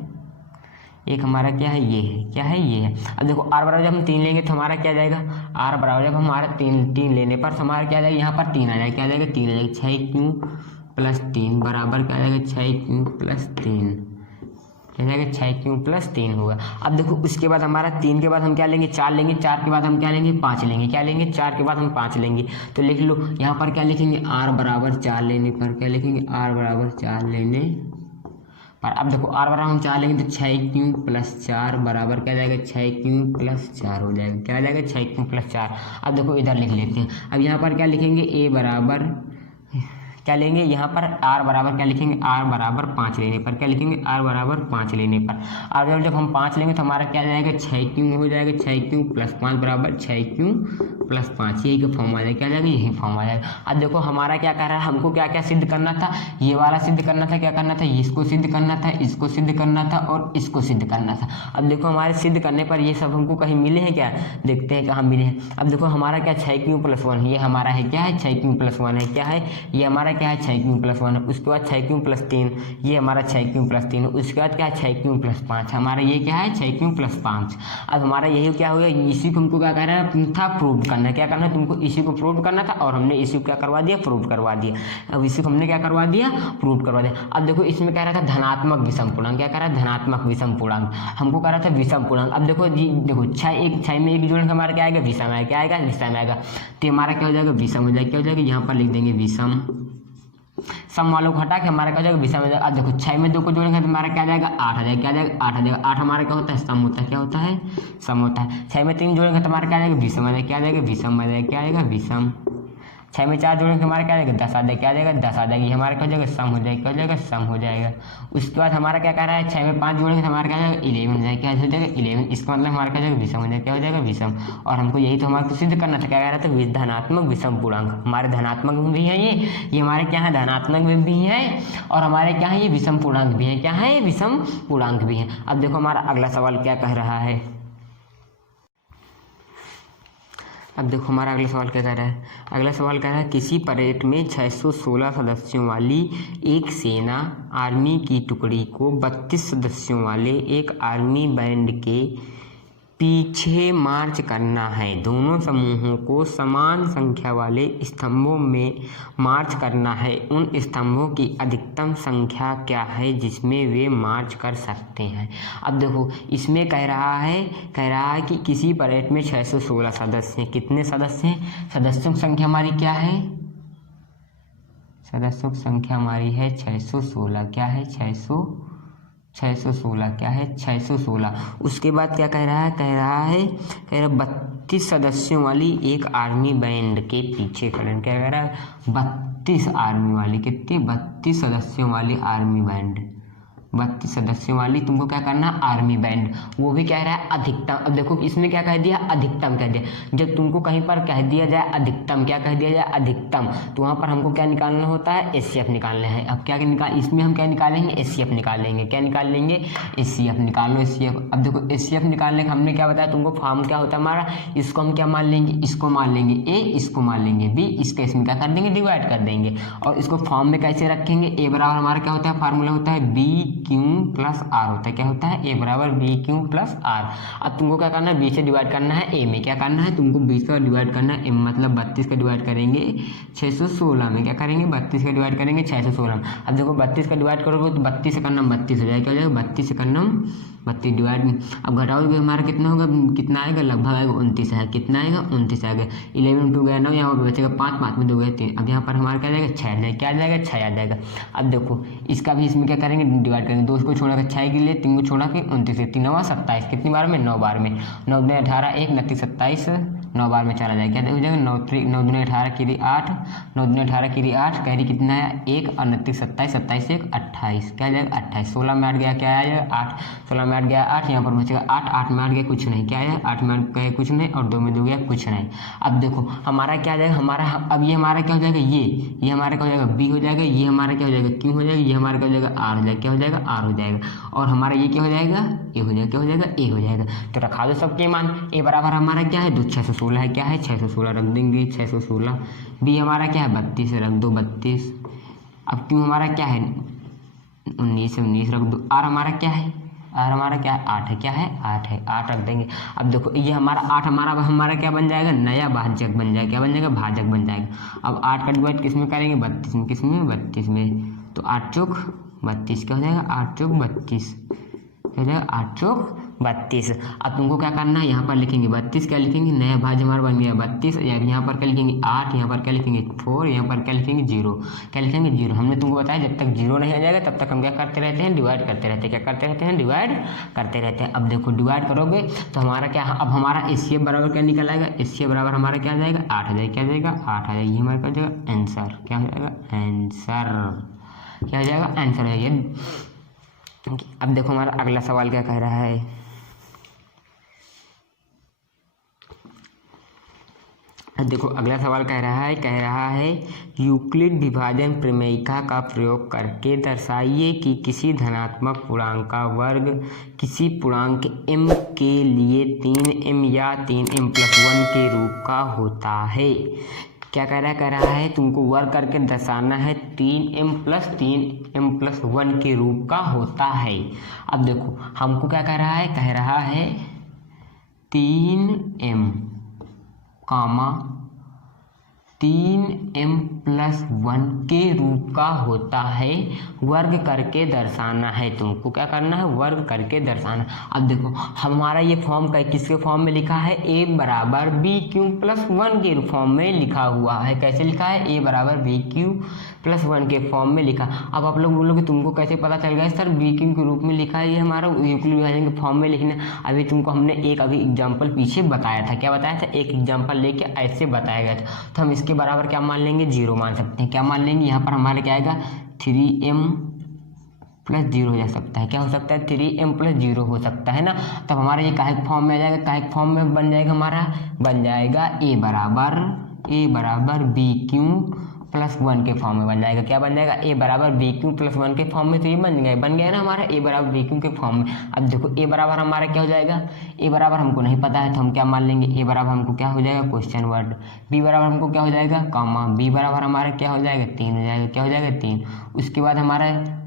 एक हमारा क्या है, ये है, क्या है, ये है। अब देखो r बराबर जब हम 3 लेंगे तो हमारा क्या जाएगा, r बराबर जब हमारा 3 लेने पर हमारा क्या जाएगा, यहाँ पर 3 आ जाएगा, क्या जाएगा, 3 आ जाएगा, 6q + 3 बराबर क्या जाएगा, 6q + 3, क्या जाएगा, 6q + 3 होगा। अब देखो उसके बाद हमारा 3 के बाद हम क्या लेंगे, 4 लेंगे, 4 के बाद हम क्या लेंगे, 5 लेंगे, क्या लेंगे, 4 के बाद हम 5 लेंगे। तो लिख लो यहाँ पर क्या लिखेंगे, r बराबर 4 लेने पर, क्या लिखेंगे, r बराबर 4 लेने पर। अब देखो r बराबर हम 4 लेंगे तो 6q + 4 बराबर क्या जाएगा, 6q + 4 हो जाएगा, क्या जाएगा, 6q + 4। अब देखो इधर लिख लेते हैं। अब यहाँ पर क्या लिखेंगे, a बराबर क्या लेंगे, यहाँ पर r बराबर क्या लिखेंगे, r बराबर 5 लेने पर, क्या लिखेंगे, r बराबर 5 लेने पर। और जब हम 5 लेंगे तो हमारा क्या जाएगा, 6q हो जाएगा, 6q + 5 बराबर 6q + 5, यही का फॉर्म आ जाएगा, क्या जाएगा, यही फॉर्म आ जाएगा। अब देखो हमारा क्या कर रहा है, हमको क्या क्या सिद्ध करना था, ये वाला सिद्ध करना था, क्या करना था, इसको सिद्ध करना था, इसको सिद्ध करना था और इसको सिद्ध करना था। अब देखो हमारे सिद्ध करने पर ये सब हमको कहीं मिले हैं क्या, देखते हैं कहाँ मिले हैं। अब देखो हमारा क्या 6q + 1, ये हमारा है, क्या है, 6q + 1 है, क्या है, ये हमारा क्या है, 6q + 1 है। उसके बाद 6q + 3, ये हमारा 6q + 3, उसके बाद क्या है, 6q + 5, हमारा ये क्या है, 6q + 5। अब हमारा यही क्या हो गया, इसी को हमको क्या कह रहा है था, प्रूव करना है, क्या करना है, तुमको इसी को प्रूव करना था, और हमने इसी को क्या करवा दिया, प्रूव करवा दिया। अब इसी को हमने क्या करवा दिया, प्रूव करवा दिया। अब देखो इसमें कह रहा था धनात्मक विषम पूर्णांक, क्या कह रहा है, धनात्मक विषम पूर्णांक, हमको कह रहा था विषम पूर्णांक। अब देखो जी देखो 6 में 1 जोड़ने हमारा क्या आएगा, विषम आएगा, क्या आएगा, विषम आएगा। तो हमारा क्या हो जाएगा, विषम हो जाएगा, क्या हो जाएगा, यहाँ पर लिख देंगे विषम, सम वालों को हटा के हमारा क्या हो जाएगा, विषम हो जाएगा। अब देखो 6 में 2 को जोड़ेंगे तो हमारा क्या आ जाएगा, 8 आ जाएगा, क्या आ जाएगा, 8 आ जाएगा। 8 हमारा क्या होता है, सम होता है, क्या होता है, सम होता है। 6 में 3 जोड़ेंगे तो हमारा क्या आ जाएगा, विषम आ जाएगा, क्या आ जाएगा, विषम आ जाएगा, क्या आएगा, विषम। 6 में 4 जोड़ेंगे हमारा क्या आ जाएगा, 10 आ जाएगा, क्या आ जाएगा, 10 आ जाएगा, ये हमारा क्या हो जाएगा, सम हो जाएगा, क्या हो जाएगा, सम हो जाएगा। उसके बाद हमारा क्या कह रहा है, 6 में 5 जोड़ेंगे तो हमारा क्या आ जाएगा, 11 हो जाएगा, क्या हो जाएगा, 11। इसका मतलब हमारा क्या हो जाएगा, विषम हो जाएगा, क्या हो जाएगा, विषम। और हमको यही तो हमारे को सिद्ध करना था, क्या कह रहा था, धनात्मक विषम पूर्णांक। हमारे धनात्मक भी है, ये हमारे क्या है, धनात्मक भी है, और हमारे क्या है, ये विषम पूर्णांक भी है, क्या है, विषम पूर्णांक भी है। अब देखो हमारा अगला सवाल क्या कह रहा है, अब देखो हमारा अगला सवाल क्या कह रहा है, अगला सवाल कह रहा है किसी परेड में 616 सदस्यों वाली एक सेना आर्मी की टुकड़ी को 32 सदस्यों वाले एक आर्मी बैंड के पीछे मार्च करना है। दोनों समूहों को समान संख्या वाले स्तंभों में मार्च करना है। उन स्तंभों की अधिकतम संख्या क्या है जिसमें वे मार्च कर सकते हैं। अब देखो इसमें कह रहा है कि किसी परेड में 616 सदस्य हैं। कितने सदस्य हैं, सदस्यों की संख्या हमारी क्या है, सदस्यों की संख्या हमारी है 616, क्या है 616, क्या है 616। उसके बाद क्या कह रहा है 32 सदस्यों वाली एक आर्मी बैंड के पीछे खड़े। क्या कह रहा है, 32 आर्मी वाली, कितने, 32 सदस्यों वाली आर्मी बैंड, 32 सदस्यों वाली तुमको क्या करना है आर्मी बैंड, वो भी कह रहा है अधिकतम। अब देखो इसमें क्या कह दिया अधिकतम कह दिया। जब तुमको कहीं पर कह दिया जाए अधिकतम, क्या कह दिया जाए अधिकतम, तो वहाँ पर हमको क्या निकालना होता है एचसीएफ निकालना है। अब क्या इसमें हम क्या निकालेंगे एचसीएफ निकालेंगे। क्या निकाल लेंगे एचसीएफ, निकाल लो एचसीएफ। अब देखो एचसीएफ निकालने का हमने क्या बताया तुमको फॉर्म क्या होता है हमारा, इसको हम क्या मान लेंगे, इसको मान लेंगे ए, इसको मान लेंगे बी, इसके इसमें क्या कर देंगे डिवाइड कर देंगे। और इसको फॉर्म में कैसे रखेंगे, ए बराबर हमारा क्या होता है फार्मूला होता है बी क्यू प्लस आर होता है। क्या होता है ए बराबर बी क्यू प्लस आर। अब तुमको क्या करना है बी से डिवाइड करना है ए में, क्या करना है तुमको 20 का डिवाइड करना है, मतलब 32 का डिवाइड करेंगे 616 में, क्या करेंगे 32 का डिवाइड करेंगे 616 में। अब देखो 32 का डिवाइड करोगे तो 32 से करना 32 हो जाएगा, क्या हो जाएगा 32 से करना 32 डिवाइड में। अब घटाओगे हमारा कितना होगा, कितना आएगा लगभग आएगा 29 है, कितना आएगा 29 आएगा। 11 2 गया 9, यहाँ पर बचेगा 5, 5 में 2 गए 3। अब यहाँ पर हमारा क्या जाएगा 6 आ जाएगा, क्या आ जाएगा 6 आ जाएगा। अब देखो इसका भी इसमें क्या करेंगे डिवाइड करेंगे, 2 को छोड़ा कर 6 के लिए, 3 को छोड़ा के 29 से 3 27, कितनी बार में 9 बार में, 9 दूनी 18 1 29 27, 9 बार में चला जाएगा, क्या हो जाएगा 9 दूनी 18 की 8, 9 दूनी 18 की 8, कैरी कितना है 1 और 29 27, 27 1 28, क्या आ जाएगा 28। 16 में 8 गया क्या आ जाएगा 8, 16 में 8 गया 8, यहाँ पर बचेगा 8, 8 में 8 गया कुछ नहीं, क्या आया 8 में 8 गया कुछ नहीं, और 2 में 2 गया कुछ नहीं। अब देखो हमारा क्या आ जाएगा, हमारा अब ये हमारा क्या हो जाएगा, ये हमारा क्या हो जाएगा बी हो जाएगा, ये हमारा क्या हो जाएगा क्यू हो जाएगा, ये हमारा क्या हो जाएगा आर हो जाएगा, क्या हो जाएगा आर हो जाएगा, और हमारा ये क्या हो जाएगा ए हो जाएगा, क्या हो जाएगा ए हो जाएगा। तो रखा दो सबके मान, ए बराबर हमारा क्या है 616 है, क्या है 616 रख देंगे 616। बी हमारा क्या है 32 रख दो 32। अब क्यू हमारा क्या है 19 रख दो। आर हमारा क्या है, आर हमारा क्या है 8 है, क्या है 8 है, 8 रख देंगे। अब देखो ये हमारा 8 हमारा क्या बन जाएगा नया भाजक बन जाएगा, क्या बन जाएगा भाजक बन जाएगा। अब 8 का डिवाइड किस में करेंगे 32 में, किस में 32 में, तो 8 चौक 32 क्या हो जाएगा 8 चौक 32 हो जाएगा 8 चौक 32। अब तुमको क्या करना है यहाँ पर लिखेंगे 32, क्या लिखेंगे नया भाज्य हमारा बन गया 32, यहाँ पर क्या लिखेंगे 8, यहाँ पर क्या लिखेंगे 4, यहाँ पर क्या लिखेंगे 0, क्या लिखेंगे 0। हमने तुमको बताया जब तक 0 नहीं आ जाएगा तब तक हम क्या करते रहते हैं डिवाइड करते रहते हैं, क्या करते रहते हैं डिवाइड करते रहते हैं। अब देखो डिवाइड करोगे तो हमारा क्या, अब हमारा एचसीएफ बराबर क्या निकल आएगा, एचसीएफ बराबर हमारा क्या आ जाएगा 8 आ जाएगा, क्या आ जाएगा 8 आ जाएगा, ये हमारा क्या हो जाएगा आंसर, क्या हो जाएगा आंसर, क्या हो जाएगा आंसर है ये। अब देखो हमारा अगला सवाल क्या कह रहा है, देखो अगला सवाल कह रहा है यूक्लिड विभाजन प्रमेयिका का प्रयोग करके दर्शाइए कि किसी धनात्मक पूर्णांक का वर्ग किसी पूर्णांक m के लिए 3m या 3m + 1 के रूप का होता है। क्या कह रहा है तुमको वर्ग करके दर्शाना है 3m + 1 के रूप का होता है। अब देखो हमको क्या कह रहा है 3m 3m + 1 के रूप का होता है, वर्ग करके दर्शाना है। तुमको क्या करना है वर्ग करके दर्शाना। अब देखो हमारा ये फॉर्म किसके फॉर्म में लिखा है a बराबर bq + 1 के फॉर्म में लिखा हुआ है। कैसे लिखा है a बराबर bq + 1 के फॉर्म में लिखा। अब आप लोग बोलोगे तुमको कैसे पता चल गया सर bq के रूप में लिखा है, ये हमारा यूक्लिड विभाजन के फॉर्म में लिखना। अभी तुमको हमने एक एग्जाम्पल पीछे बताया था, क्या बताया था एक एग्जाम्पल लेके ऐसे बताया गया था। तो हम इसके बराबर क्या मान लेंगे 0 मान सकते हैं। क्या मान लेंगे यहाँ पर हमारे क्या आएगा 3m + 0 हो जा सकता है, क्या हो सकता है 3m + 0 हो सकता है ना। तब हमारा ये काहे फॉर्म में आ जाएगा, काहे फॉर्म में बन जाएगा हमारा बन जाएगा a बराबर bq + 1 के फॉर्म में बन जाएगा। क्या बन जाएगा a बराबर bq + 1 के फॉर्म में। तो ये बन गया ना हमारा a बराबर bq के फॉर्म में। अब देखो a बराबर हमारा क्या हो जाएगा, a बराबर हमको नहीं पता है तो हम क्या मान लेंगे a बराबर हमको क्या हो जाएगा क्वेश्चन वर्ड, b बराबर हमको क्या हो जाएगा कॉमा, b बराबर हमारा क्या हो जाएगा 3 हो जाएगा, क्या हो जाएगा 3। उसके बाद हमारा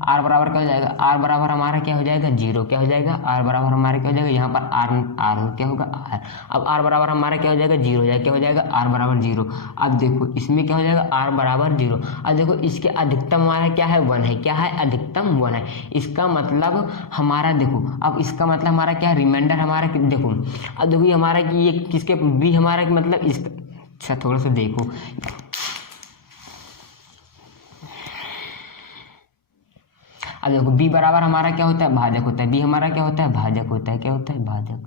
r बराबर क्या हो जाएगा, r बराबर हमारा क्या हो जाएगा 0, क्या हो जाएगा r बराबर हमारा क्या हो जाएगा यहाँ पर r क्या होगा r। अब r बराबर हमारा क्या हो जाएगा 0 हो जाएगा, क्या हो जाएगा r बराबर 0। अब देखो इसमें क्या हो जाएगा r बराबर 0। अब देखो इसके अधिकतम हमारा क्या है 1 है, क्या है अधिकतम 1 है। इसका मतलब हमारा देखो अब इसका मतलब हमारा क्या रिमाइंडर हमारा देखो। अब देखो ये हमारा कि ये किसके b हमारा मतलब इसका, अच्छा थोड़ा सा देखो अब देखो b बराबर हमारा क्या होता है भाजक होता है, b हमारा क्या होता है भाजक होता है, क्या होता है भाजक,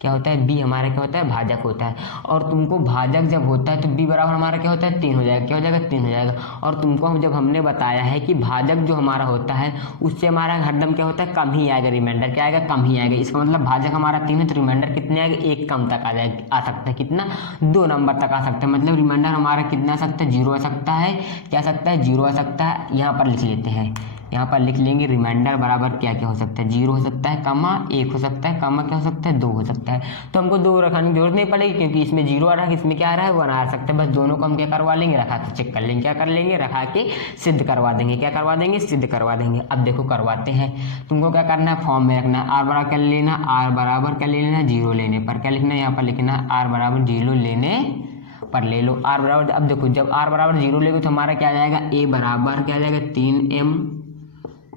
क्या होता है, बी हमारा क्या होता है, भाजक होता है। और तुमको भाजक जब होता है तो बी बराबर हमारा क्या होता है, 3 हो जाएगा। क्या हो जाएगा, 3 हो जाएगा। और तुमको जब हमने बताया है कि भाजक जो हमारा होता है उससे हमारा हरदम क्या होता है, कम ही आएगा, रिमाइंडर क्या आएगा, कम ही आएगा। इसका मतलब भाजक हमारा 3 है तो रिमाइंडर कितने आएगा, 1 कम तक आ सकता है। कितना, 2 नंबर तक आ सकता है। मतलब रिमाइंडर हमारा कितना आ सकता है, 0 आ सकता है। क्या आ सकता है, 0 आ सकता है। यहाँ पर लिख लेते हैं, यहाँ पर लिख लेंगे रिमाइंडर बराबर क्या क्या हो सकता है, 0 हो सकता है, कमा 1 हो सकता है, कमा क्या हो सकता है, 2 हो सकता है। तो हमको 2 रखने की जरूरत नहीं पड़ेगी क्योंकि इसमें 0 आ रहा है, इसमें क्या आ रहा है, 1 आ सकता है। बस दोनों को हम क्या करवा लेंगे, रखा के चेक कर लेंगे। क्या कर लेंगे, रखा के सिद्ध करवा देंगे। क्या करवा देंगे, सिद्ध करवा देंगे। अब देखो करवाते हैं। तुमको क्या करना है, फॉर्म में रखना है। आर बराबर क्या लेना, आर बराबर क्या ले लेना, 0 लेने पर क्या लिखना है, यहाँ पर लिखना है आर बराबर 0 लेने पर ले लो आर बराबर। अब देखो जब आर बराबर 0 लेगे तो हमारा क्या आ जाएगा, ए बराबर क्या आ जाएगा, 3m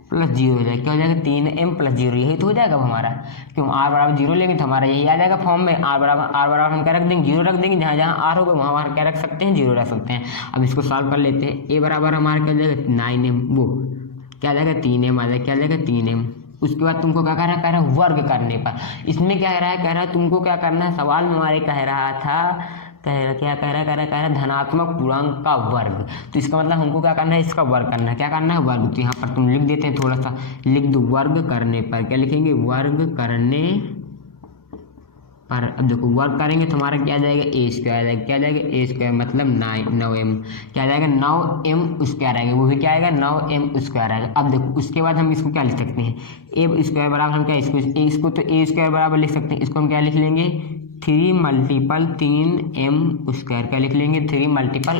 प्लस 0 हो जाएगा। क्या हो जाएगा, 3m प्लस 0, यही तो हो जाएगा अब हमारा। क्यों, आर बराबर 0 लेंगे तो हमारा यही आ जाएगा फॉर्म में। आर बराबर हम क्या रख देंगे, 0 रख देंगे। जहाँ जहाँ आर होगा वहाँ क्या रख सकते हैं, 0 रख सकते हैं। अब इसको सॉल्व कर लेते हैं। ए बराबर हमारा क्या हो जाएगा, 9m, वो क्या आ जाएगा, 3m आ जाएगा। क्या आ जाएगा, 3m। उसके बाद तुमको क्या कह रहा है, वर्ग करने पर। इसमें क्या कह रहा है तुमको क्या करना है, सवाल में हमारे कह रहा था, क्या कह रहा है धनात्मक पूर्णांक का वर्ग। तो इसका मतलब हमको क्या करना है, इसका वर्ग करना है। क्या करना है, वर्ग। तो यहाँ पर तुम लिख देते हैं, थोड़ा सा लिख दो, वर्ग करने पर। क्या लिखेंगे, वर्ग करने पर। अब देखो वर्ग करेंगे तो हमारा क्या आ जाएगा, ए स्क्वायर आ जाएगा। क्या आ जाएगा, ए स्क्वायर मतलब 9m। क्या आ जाएगा, 9m स्क्वायर आएगा। वो भी क्या आएगा, 9m स्क्वायर आएगा। अब देखो उसके बाद हम इसको क्या लिख सकते हैं, ए स्क्वायर बराबर हम क्या, इसको तो ए स्क्वायर बराबर लिख सकते हैं। इसको हम क्या लिख लेंगे, 3 मल्टीपल 3m स्क्वायर। क्या लिख लेंगे, 3 मल्टीपल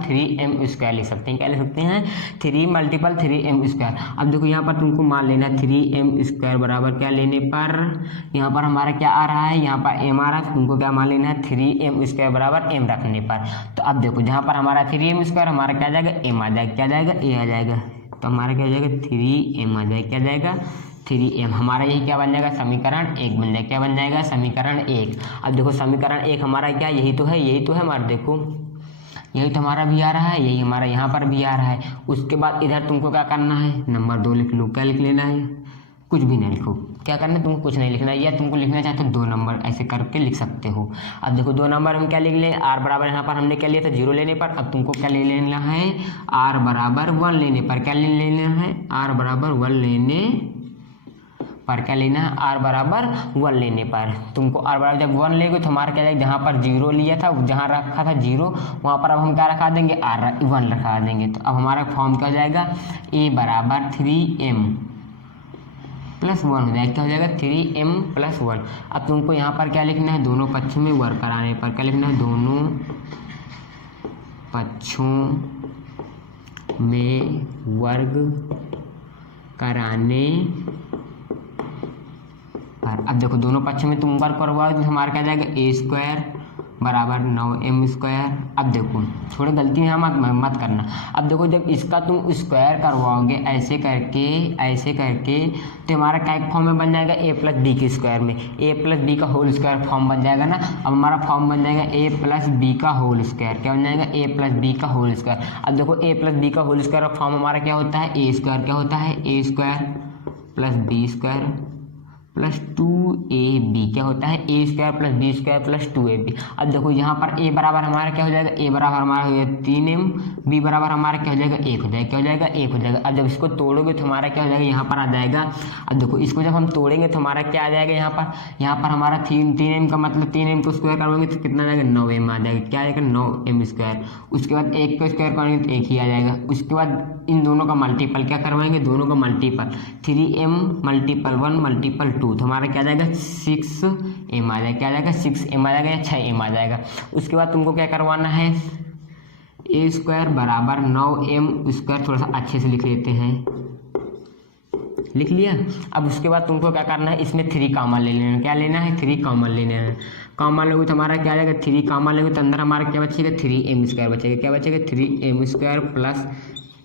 3m स्क्वायर लिख सकते हैं। क्या लिख सकते हैं, 3 मल्टीपल 3m स्क्वायर। अब देखो यहाँ पर तुमको मान लेना 3m स्क्वायर बराबर क्या लेने पर, यहाँ पर हमारा क्या आ रहा है, यहाँ पर m आ रहा है। तुमको क्या मान लेना है, 3m स्क्वायर बराबर m रखने पर। तो अब देखो जहाँ पर हमारा 3m स्क्वायर हमारा क्या आ जाएगा, m आ जाएगा। क्या आ जाएगा, a आ जाएगा। तो हमारा क्या आ जाएगा, 3m आ जाएगा। क्या आ जाएगा, 3m। हमारा यही क्या बन जाएगा, समीकरण 1 बन जाएगा। क्या बन जाएगा, समीकरण 1। अब देखो समीकरण 1 हमारा क्या, यही तो है हमारा। देखो यही तो हमारा भी आ रहा है, यही हमारा यहाँ पर भी आ रहा है। उसके बाद इधर तुमको क्या करना है, नंबर 2 लिख लो। क्या लिख लेना है, कुछ भी नहीं लिखो। क्या करना है, तुमको कुछ नहीं लिखना है, या तुमको लिखना चाहते हो 2 नंबर ऐसे करके लिख सकते हो। अब देखो 2 नंबर हम क्या लिख लें, आर बराबर यहाँ पर हमने क्या लिया था, 0 लेने पर। अब तुमको क्या ले लेना है, आर बराबर 1 लेने पर। क्या ले लेना है, आर बराबर 1 लेने पर। क्या लेना है, आर बराबर 1 लेने पर। तुमको आर बराबर जब 1 लेंगे तो हमारा क्या जाएगा, जहाँ पर 0 लिया था, जहाँ रखा था 0, वहाँ पर अब हम क्या रखा देंगे, आर 1 रखा देंगे। तो अब हमारा फॉर्म क्या हो जाएगा, ए बराबर 3m प्लस 1 हो जाएगा। क्या हो जाएगा, 3m प्लस 1। अब तुमको यहाँ पर क्या लिखना है, दोनों पक्षों में वर्ग कराने पर। क्या लिखना है, दोनों पक्षों में वर्ग कराने पर। अब देखो दोनों पक्षों में तुम वर्ग करवाओ तो हमारा क्या जाएगा, ए स्क्वायर बराबर 9m स्क्वायर। अब देखो थोड़ी गलती यहाँ मत करना। अब देखो जब इसका तुम स्क्वायर करवाओगे ऐसे करके तो हमारा क्या फॉर्म में बन जाएगा, a प्लस बी के स्क्वायर में, a प्लस बी का होल स्क्वायर फॉर्म बन जाएगा ना। अब हमारा फॉर्म बन जाएगा a प्लस बी का होल स्क्वायर। क्या बन जाएगा, a प्लस बी का होल स्क्वायर। अब देखो a प्लस बी का होल स्क्वायर फॉर्म हमारा क्या होता है, a स्क्वायर। क्या होता है, a square plus B square plus 2ab। क्या होता है, A square plus B square plus 2ab। अब देखो यहाँ पर a बराबर हमारा क्या हो जाएगा, a बराबर हमारा हो जाएगा 3m, b बराबर हमारा क्या हो जाएगा, 1 हो जाएगा। क्या हो जाएगा, 1 हो जाएगा। अब जब इसको तोड़ोगे तो हमारा क्या हो जाएगा, यहाँ पर आ जाएगा। अब देखो इसको जब हम तोड़ेंगे तो हमारा क्या आ जाएगा, यहाँ पर हमारा 3m का मतलब 3m को स्क्वायर करवाएंगे तो कितना आ जाएगा, 9m आ जाएगा। क्या आएगा, 9m स्क्वायर। उसके बाद 1 को स्क्वायर करेंगे तो 1 ही आ जाएगा। उसके बाद इन दोनों का मल्टीपल क्या करवाएंगे, दोनों का मल्टीपल 3m मल्टीपल 1 मल्टीपल 2 तो हमारा क्या आ जाएगा, 6m आ जाएगा। क्या आ जाएगा, 6m आ जाएगा या 6m आ जाएगा। उसके बाद तुमको क्या करवाना है, ए स्क्वायर बराबर 9m स्क्वायर। थोड़ा सा अच्छे से लिख लेते हैं, लिख लिया। अब उसके बाद तुमको क्या करना है, इसमें 3 कॉमन ले लेना। क्या लेना है, 3 कॉमन लेना है। कॉमन लोगे तो हमारा क्या आ जाएगा, 3 कॉमन लेंगे तो अंदर हमारा क्या बचेगा, 3m स्क्वायर बचेगा। क्या बचेगा, 3m स्क्वायर प्लस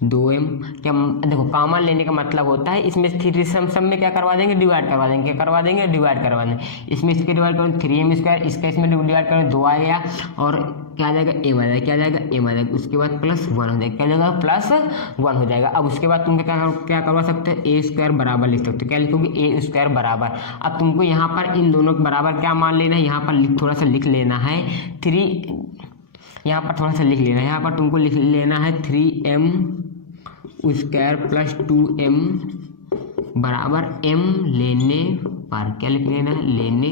2m। क्या देखो कॉमन लेने का मतलब होता है इसमें 3 सब में क्या करवा देंगे, डिवाइड करवा देंगे। क्या करवा देंगे, डिवाइड करवा देंगे। इसमें इसके डिवाइड करें 3m स्क्वायर, इसका इसमें डिवाइड करें 2 आ गया, और क्या आ जाएगा एम आ जाएगा, क्या आ जाएगा एम आ जाएगा, उसके बाद +1 हो जाएगा, क्या हो जाएगा +1 हो जाएगा। अब उसके बाद तुम क्या करवा सकते हो, ए स्क्वायर बराबर लिख सकते हो, क्या लिखोगे ए स्क्वायर बराबर। अब तुमको यहाँ पर इन दोनों के बराबर क्या मान लेना है, यहाँ पर थोड़ा सा लिख लेना है 3, यहाँ पर थोड़ा सा लिख लेना है, यहाँ पर तुमको लिख लेना है 3m स्क्वायर प्लस 2m बराबर m लेने पर, क्या लिख लेना है लेने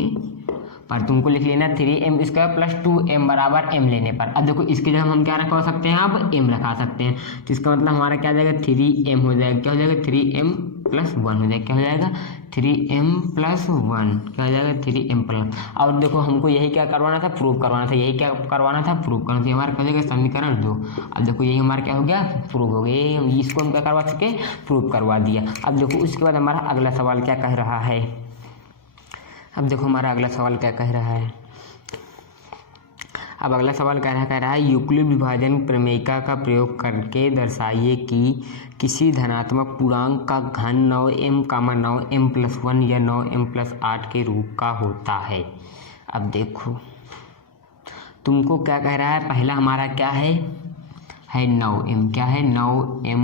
पर, तुमको लिख लेना 3m स्क्वायर प्लस 2m बराबर m लेने पर। अब देखो इसकी जगह हम क्या रखवा सकते हैं, अब m रखा सकते हैं, तो इसका मतलब हमारा क्या हो जाएगा 3m हो जाएगा, क्या हो जाएगा 3m + 1 हो जाएगा, क्या हो जाएगा 3m + 1, क्या हो जाएगा 3m +। और देखो हमको यही क्या करवाना था, प्रूव करवाना था, यही क्या करवाना था, प्रूव करना था, हमारा क्या हो जाएगा समीकरण 2। अब देखो यही हमारा क्या हो गया, प्रूव हो गया, इसको हम क्या करवा सके, प्रूव करवा दिया। अब देखो उसके बाद हमारा अगला सवाल क्या कह रहा है, अब देखो हमारा अगला सवाल क्या कह रहा है। अब अगला सवाल कह रहा है यूक्लिड विभाजन प्रमेयिका का प्रयोग करके दर्शाइए कि किसी धनात्मक पूर्णांक का घन 9m, 9m + 1 या 9m + 8 के रूप का होता है। अब देखो तुमको क्या कह रहा है, पहला हमारा क्या है 9m, क्या है 9m,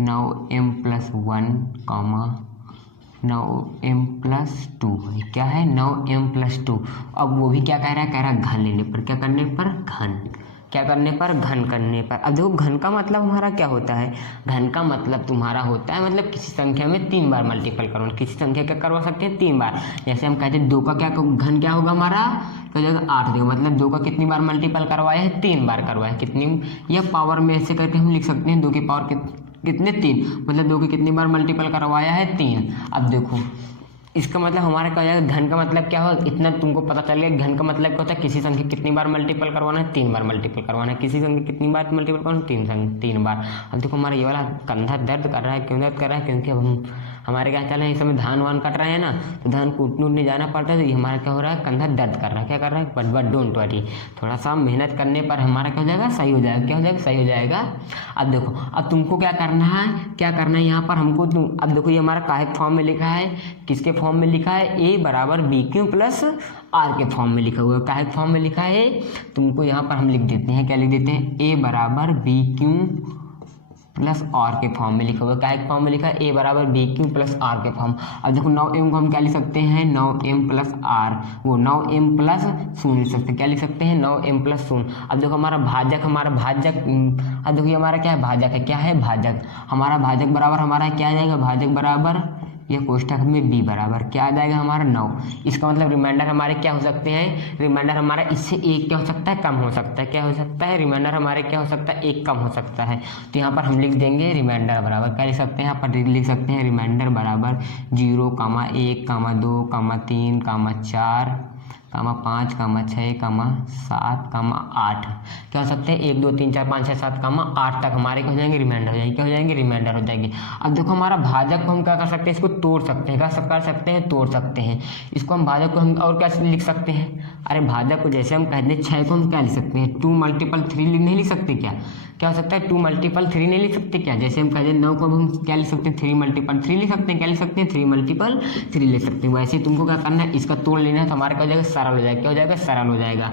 9m + 1, 9m + 2 है, क्या है 9m + 2। अब वो भी क्या कह रहा है घन लेने पर, क्या करने पर घन, क्या करने पर घन करने पर। अब देखो घन का मतलब हमारा क्या होता है, घन का मतलब तुम्हारा होता है मतलब किसी संख्या में 3 बार मल्टीपल करवाना, किसी संख्या क्या करवा सकते हैं 3 बार। जैसे हम कहते हैं 2 का क्या घन क्या होगा हमारा, क्या हो जाएगा 8 देगा, मतलब 2 का कितनी बार मल्टीपल करवाया है 3 बार करवाया है, कितनी, यह पावर में ऐसे करके हम लिख सकते हैं 2 की पावर कितने 3, मतलब 2 की कितनी बार मल्टीपल करवाया है 3। अब देखो इसका मतलब हमारा क्या हो जाएगा, घन का मतलब क्या हो, इतना तुमको पता चल गया। घन का मतलब क्या होता है, किसी संख्या कितनी बार मल्टीपल करवाना है 3 बार मल्टीपल करवाना है, किसी संख्या कितनी बार मल्टीपल करवाना है 3 बार। अब देखो हमारा ये वाला कंधा दर्द कर रहा है, क्यों दर्द कर रहा है, क्योंकि अब हमारे क्या चल रहा है इस समय धान वान कट रहे हैं ना, तो धान कूटने जाना पड़ता है, तो ये हमारा क्या हो रहा है कंधा दर्द कर रहा है, क्या कर रहा है, बट डोंट वरी, थोड़ा सा मेहनत करने पर हमारा क्या हो जाएगा सही हो जाएगा, क्या हो जाएगा सही हो जाएगा। अब देखो अब तुमको क्या करना है, क्या करना है यहाँ पर हमको, अब देखो ये हमारा काहे फॉर्म में लिखा है, किसके फॉर्म में लिखा है, a = BQ + R के फॉर्म में लिखा हुआ है, काहे फॉर्म में लिखा है, तुमको यहाँ पर हम लिख देते हैं, क्या लिख देते हैं a = BQ + R के फॉर्म में लिखा हुआ है, क्या फॉर्म में लिखा है a = BQ + R के फॉर्म। अब देखो 9m को हम क्या लिख सकते हैं 9m + R, वो 9m + 0 लिख सकते हैं, क्या लिख सकते हैं 9m + 0। अब देखो हमारा भाजक, अब देखो ये हमारा क्या है भाजक है, क्या है भाजक, हमारा भाजक बराबर हमारा क्या आ जाएगा, भाजक बराबर यह कोष्ठक में b बराबर क्या आ जाएगा हमारा 9। इसका मतलब रिमाइंडर हमारे क्या हो सकते हैं, रिमाइंडर हमारा इससे एक क्या हो सकता है, कम हो सकता है, क्या हो सकता है, रिमाइंडर हमारे क्या हो सकता है, एक कम हो सकता है। तो यहाँ पर हम लिख देंगे रिमाइंडर बराबर, क्या लिख सकते हैं, यहाँ पर लिख सकते हैं रिमाइंडर बराबर 0, 1, 2, 3, 4, 5, 6, 7, 8, क्या हो सकते हैं 1, 2, 3, 4, 5, 6, 7, 8 तक हमारे क्या हो जाएंगे रिमाइंडर हो जाएंगे, क्या हो जाएंगे रिमाइंडर हो जाएंगे। अब देखो हमारा भाजक को हम क्या कर सकते हैं, इसको तोड़ सकते हैं, क्या कर सकते हैं, तोड़ सकते हैं इसको हम भाजक को हम और क्या लिख सकते हैं, अरे भाजक को जैसे हम कहते हैं 6 को हम क्या लिख सकते हैं 2 × 3 नहीं लिख सकते, क्या हो सकता है 2 × 3 नहीं लिख सकते क्या, जैसे हम कहते हैं 9 को हम क्या लिख सकते हैं 3 × 3 लिख सकते हैं, क्या लिख सकते हैं 3 × 3 लिख सकते हैं। वैसे तुमको क्या करना है, इसका तोड़ लेना है, तो हमारा क्या हो जाएगा सरल हो जाएगा, क्या हो जाएगा सरल हो जाएगा।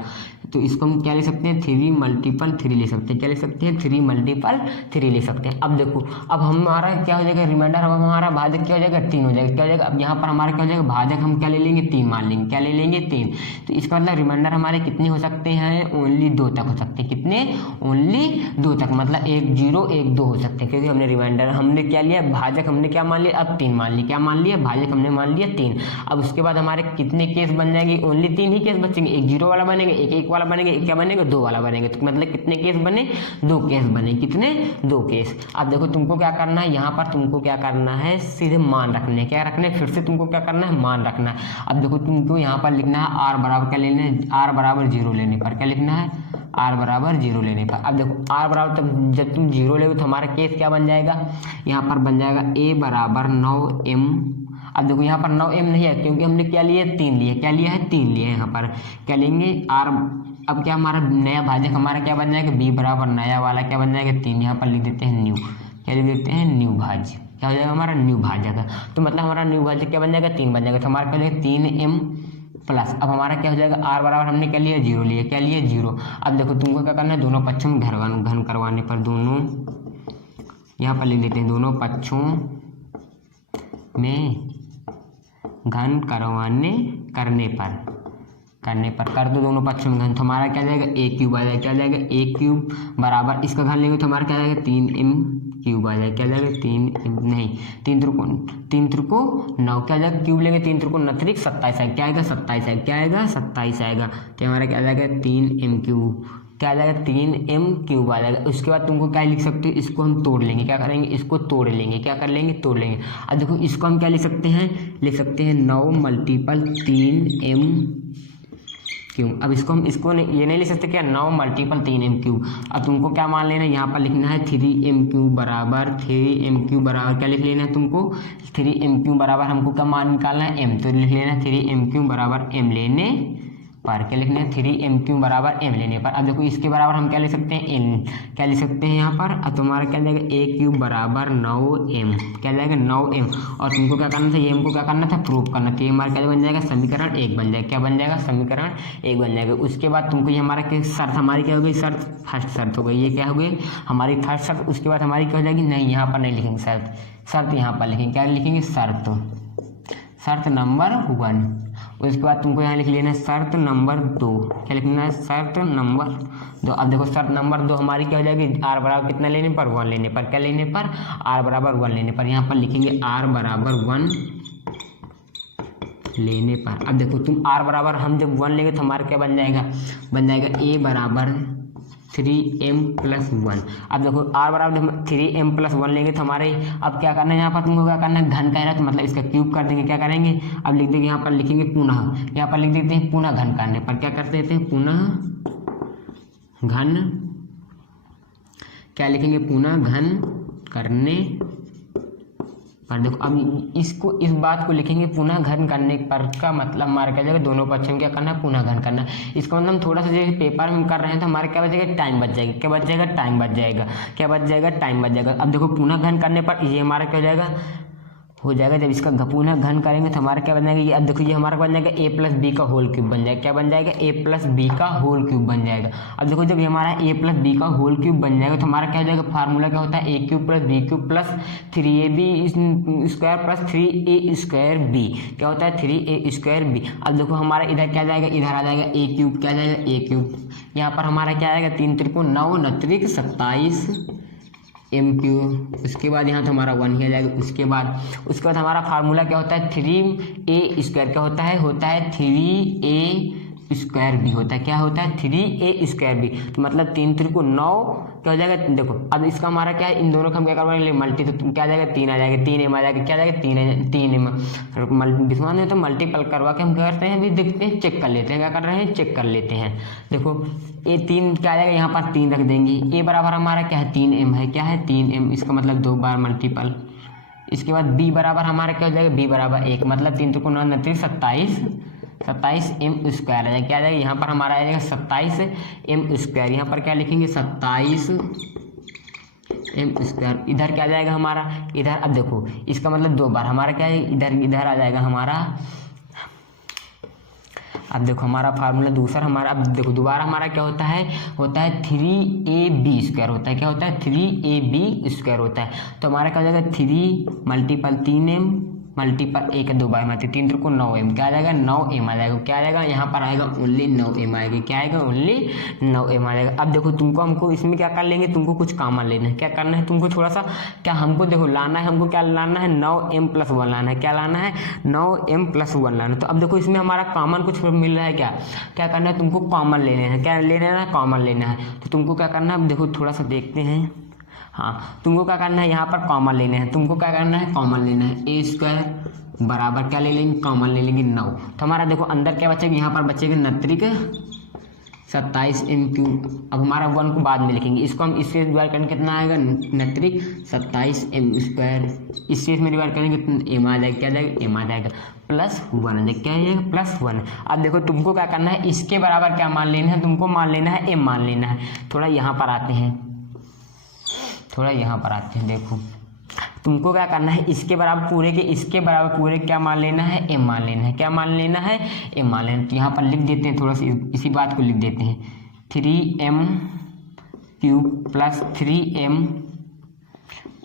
तो इसको हम क्या लिख सकते हैं 3 × 3 लिख सकते हैं, क्या लिख सकते हैं 3 × 3 लिख सकते हैं। अब देखो अब हमारा क्या हो जाएगा रिमाइंडर, अब हमारा भाजक क्या हो जाएगा 3 हो जाएगा, क्या हो जाएगा। अब यहाँ पर हमारा क्या हो जाएगा भाजक हम क्या ले लेंगे 3 मान लेंगे, क्या ले लेंगे 3। तो इसका मतलब रिमाइंडर हमारे कितने हो सकते हैं, ओनली 2 तक हो सकते हैं, कितने ओनली 2 तक, मतलब 1, 0, 1, 2 हो सकते हैं, क्योंकि हमने रिमाइंडर हमने क्या लिया भाजक हमने क्या मान लिया, अब 3 मान लिया, क्या मान लिया भाजक हमने मान लिया 3। अब उसके बाद हमारे कितने केस बन जाएंगे, ओनली 3 ही केस बचेंगे, एक 0 वाला बनेंगे, एक 1 वाला बनेंगे, एक क्या बनेगा 2 वाला बनेंगे। तो मतलब कितने केस बने 2 केस बने, कितने 2 केस। अब देखो तुमको क्या करना है, यहाँ पर तुमको क्या करना है सीधे मान रखने, क्या रखने फिर से तुमको क्या करना है मान रखना है। अब देखो तुमको यहाँ पर लिखना है r बराबर क्या लेना है, r बराबर 0 लेने पर क्या लिखना है, r बराबर 0 लेने पर। अब देखो r बराबर तब जब तुम 0 ले तो हमारा केस क्या बन जाएगा, यहाँ पर बन जाएगा a = 9m। अब देखो यहाँ पर 9m नहीं है क्योंकि हमने क्या लिया 3 लिया, क्या लिया है 3 लिया, यहाँ पर क्या लेंगे r। अब क्या हमारा नया भाजक हमारा क्या बन जाएगा b बराबर नया वाला क्या बन जाएगा 3, यहाँ पर लिख देते हैं न्यू, क्या लिख देते हैं न्यू भाज्य, क्या हो जाएगा हमारा न्यू भाजक। तो मतलब हमारा न्यू भाजक क्या बन जाएगा 3 बन जाएगा। तो हमारा क्या 3m प्लस, अब हमारा क्या हो जाएगा, r बराबर हमने क्या लिया, 0 लिया, क्या लिया, 0। अब देखो तुमको क्या करना है, दोनों पक्षों में घन करवाने पर, दोनों यहाँ पर लिख लेते हैं, दोनों पक्षों में घन करने पर कर दो दोनों पक्षों में घन, तो हमारा क्या जाएगा, a क्यूब आ जाएगा, क्या जाएगा, a क्यूब बराबर इसका घन लेंगे तो हमारा क्या जाएगा, 3m क्यूब आ जाएगा, क्या जाएगा, 3 त्रिको 9, क्या जाएगा, क्यूब लेंगे 3 त्रिको 9 त्रिक 27 आएगा, क्या आएगा, 27 आएगा, क्या आएगा, 27 आएगा। तो हमारा क्या जाएगा, 3m क्यूब, क्या आ जाएगा, 3m क्यूब आ जाएगा। उसके बाद तुमको क्या लिख सकते हो, इसको हम तोड़ लेंगे, क्या करेंगे, इसको तोड़ लेंगे, क्या कर लेंगे, तोड़ लेंगे। अब देखो इसको हम क्या लिख सकते हैं, 9 मल्टीपल 3m क्यूब। अब इसको हम ये नहीं लिख सकते क्या, 9 मल्टीपल 3m क्यूब। अब तुमको क्या मान लेना है, यहाँ पर लिखना है 3m क्यूब बराबर क्या लिख लेना है तुमको, 3m क्यूब बराबर हमको क्या मान निकालना है, m, तो लिख लेना 3m क्यूब बराबर m लेने पर, क्या लिखना है, 3m क्यूब बराबर m लेने पर। अब देखो इसके बराबर हम क्या लिख सकते हैं, n, क्या लिख सकते हैं यहाँ पर। अब तुम्हारा क्या जाएगा, a क्यूब बराबर 9m, क्या जाएगा, 9m। और तुमको क्या करना था, ये हमको क्या करना था, प्रूफ करना था। ये हमारा क्या बन जाएगा, समीकरण 1 बन जाएगा, क्या बन जाएगा, समीकरण 1 बन जाएगा। उसके बाद तुमको ये हमारा क्या शर्त, हमारी क्या हो गई, शर्त, फर्स्ट शर्त हो गई, ये क्या हो गई, हमारी फर्स्ट शर्त। उसके बाद हमारी क्या हो जाएगी, नहीं यहाँ पर नहीं लिखेंगे शर्त यहाँ पर लिखेंगे, क्या लिखेंगे, शर्त नंबर 1। उसके बाद तुमको यहाँ लिख लेना है शर्त नंबर 2, क्या लिखना है, शर्त नंबर 2। अब देखो शर्त नंबर 2 हमारी क्या हो जाएगी, r बराबर कितना लेने पर, 1 लेने पर, क्या लेने पर, r बराबर 1 लेने पर। यहाँ पर लिखेंगे r बराबर 1 लेने पर। अब देखो तुम r बराबर हम जब 1 लेंगे तो हमारा क्या बन जाएगा, a बराबर 3m प्लस 1। अब देखो r बराबर 3m प्लस 1 लेंगे तो हमारे अब क्या करना है, यहाँ पर तुमको क्या करना है, घन कह रहा है तो मतलब इसका क्यूब कर देंगे, क्या करेंगे, अब लिख देंगे, यहाँ पर लिखेंगे पुनः, यहाँ पर लिख देते हैं पुनः घन करने पर, क्या कर देते हैं, पुनः घन, क्या लिखेंगे, पुनः घन करने पर। देखो अब इस बात को लिखेंगे पुनः घन करने पर, का मतलब हमारा क्या जाएगा, दोनों पक्षों में क्या करना है, पुनः घन करना। इसका मतलब हम थोड़ा सा जो पेपर में कर रहे हैं तो हमारा क्या बचेगा, टाइम बच जाएगा, क्या बच जाएगा, टाइम बच जाएगा, क्या बच जाएगा, टाइम बच जाएगा। अब देखो पुनः घन करने पर ये हमारा क्या हो जाएगा जब इसका पुनः घन करेंगे तो हमारा क्या बन जाएगा, ये अब देखो ये हमारा बन जाएगा a प्लस बी का होल क्यूब बन जाएगा, क्या बन जाएगा, a प्लस बी का होल क्यूब बन जाएगा। अब देखो जब ये हमारा a प्लस बी का होल क्यूब बन जाएगा तो हमारा क्या हो जाएगा, फार्मूला क्या होता है, a cube plus B cube plus 3ab square plus 3a square B, क्या होता है, 3a स्क्वायर बी। अब देखो हमारा इधर क्या जाएगा, इधर आ जाएगा a क्यूब, क्या जाएगा, a क्यूब। यहाँ पर हमारा क्या आएगा, 3 त्रिको 9 9 त्रिक 27 m क्यूब। उसके बाद यहाँ तो हमारा 1 ही आ जाएगा। उसके बाद हमारा फार्मूला क्या होता है, 3a स्क्वायर, क्या होता है 3a स्क्वायर बी होता है, क्या होता है, 3a स्क्वायर बी। तो मतलब 3 त्रिको 9 क्या हो जाएगा, देखो अब इसका हमारा क्या है, इन दोनों का हम क्या करवाएंगे, मल्टी, तो क्या आ जाएगा, 3 आ जाएगा, 3m आ जाएगा, क्या आ जाएगा, 3m। विश्वास नहीं तो मल्टीपल करवा के हम क्या करते हैं, अभी देखते हैं, चेक कर लेते हैं, क्या कर रहे हैं, चेक कर लेते हैं। देखो a 3 क्या आ जाएगा, यहाँ पर 3 रख देंगे, a बराबर हमारा क्या है, 3m है, क्या है, 3m, इसका मतलब 2 बार मल्टीपल। इसके बाद b बराबर हमारा क्या हो जाएगा, b बराबर 1, मतलब 3 त्रिको 9 9 27 m स्क्वायर आ जाएगा, क्या आ जाएगा, यहाँ पर हमारा आ जाएगा 27 m स्क्वायर। यहाँ पर क्या लिखेंगे, 27 m स्क्वायर। इधर क्या आ जाएगा हमारा, इधर अब देखो इसका मतलब 2 बार हमारा क्या है, इधर आ जाएगा हमारा। अब देखो हमारा फार्मूला दूसरा हमारा, अब देखो दोबारा हमारा क्या होता है 3ab स्क्वायर होता है, क्या होता है, 3ab स्क्वायर होता है। तो हमारा क्या हो जाएगा, 3 मल्टीपल 3m मल्टीपल 1 2 बार मारते 3 त्रिको 9m, क्या आ जाएगा, 9m आ जाएगा, क्या आ जाएगा, यहाँ पर आएगा ओनली 9m आएगा, क्या आएगा, ओनली 9m आ जाएगा। अब देखो तुमको हमको इसमें क्या कर लेंगे, तुमको कुछ कॉमन लेना है, क्या करना है तुमको थोड़ा सा, क्या हमको देखो लाना है, हमको क्या लाना है, 9m प्लस 1 लाना है, क्या लाना है, 9m प्लस 1 लाना है। तो अब देखो इसमें हमारा कॉमन कुछ मिल रहा है, क्या करना है, तुमको कॉमन लेना है, क्या लेना है, कॉमन लेना है। तो तुमको क्या करना है, अब देखो थोड़ा सा देखते हैं, हाँ तुमको क्या करना है, यहाँ पर कॉमन लेना है, तुमको क्या करना है, कॉमन लेना है, a स्क्वायर बराबर क्या ले लेंगे, कॉमन ले लेंगे 9। तो हमारा देखो अंदर क्या बचेगा, यहाँ पर बचेगा 9 27 m क्यूब। अब हमारा 1 को बाद में लिखेंगे, इसको हम इससे डिवाइड करेंगे कितना आएगा, 9 27 m स्क्वायर, इससे इसमें डिवाइड करेंगे m आ जाएगा, क्या जाएगा, m आ जाएगा प्लस 1 आ जाएगा, क्या आएगा, प्लस 1। अब देखो तुमको क्या करना है, इसके बराबर क्या मान लेना है, तुमको मान लेना है m मान लेना है। थोड़ा यहाँ पर आते हैं, देखो तुमको क्या करना है, इसके बराबर पूरे के इसके बराबर पूरे क्या मान लेना है, m मान लेना है। क्या मान लेना है, m मान लेना है। तो यहाँ पर लिख देते हैं, थोड़ा सा इसी बात को लिख देते हैं, 3m cube plus 3m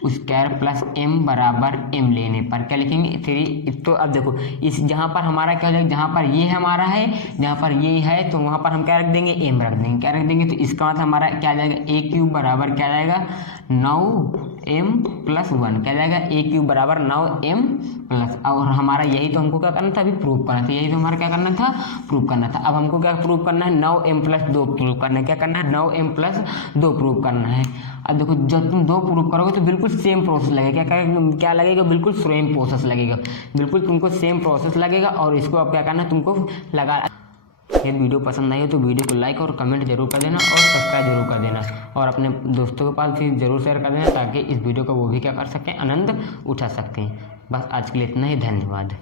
square plus m बराबर m लेने पर क्या लिखेंगे, 3। तो अब देखो इस जहाँ पर हमारा क्या हो जाएगा, जहाँ पर ये हमारा है, जहाँ पर ये है, तो वहाँ पर हम क्या रख देंगे, m रख देंगे। क्या रख देंगे, तो इसका मतलब हमारा क्या आ जाएगा, a क्यूब बराबर क्या आ जाएगा, 9m प्लस 1। क्या जाएगा, a क्यूब बराबर 9m प्लस, और हमारा यही तो हमको क्या करना था, अभी प्रूव करना था। यही तो हमारा क्या करना था, प्रूव करना था। अब हमको क्या प्रूव करना है, 9m प्लस 2 प्रूव करना है। क्या करना है, 9m प्लस 2 प्रूव करना है। अब देखो जब तुम 2 प्रूव करोगे तो बिल्कुल सेम प्रोसेस लगेगा। क्या लगेगा, बिल्कुल सेम प्रोसेस लगेगा, बिल्कुल तुमको सेम प्रोसेस लगेगा। और इसको अब क्या करना है, तुमको लगा। यदि वीडियो पसंद आई हो तो वीडियो को लाइक और कमेंट जरूर कर देना और सब्सक्राइब जरूर कर देना, और अपने दोस्तों के पास भी जरूर शेयर कर देना, ताकि इस वीडियो को वो भी क्या कर सकें, आनंद उठा सकते हैं। बस आज के लिए इतना ही, धन्यवाद।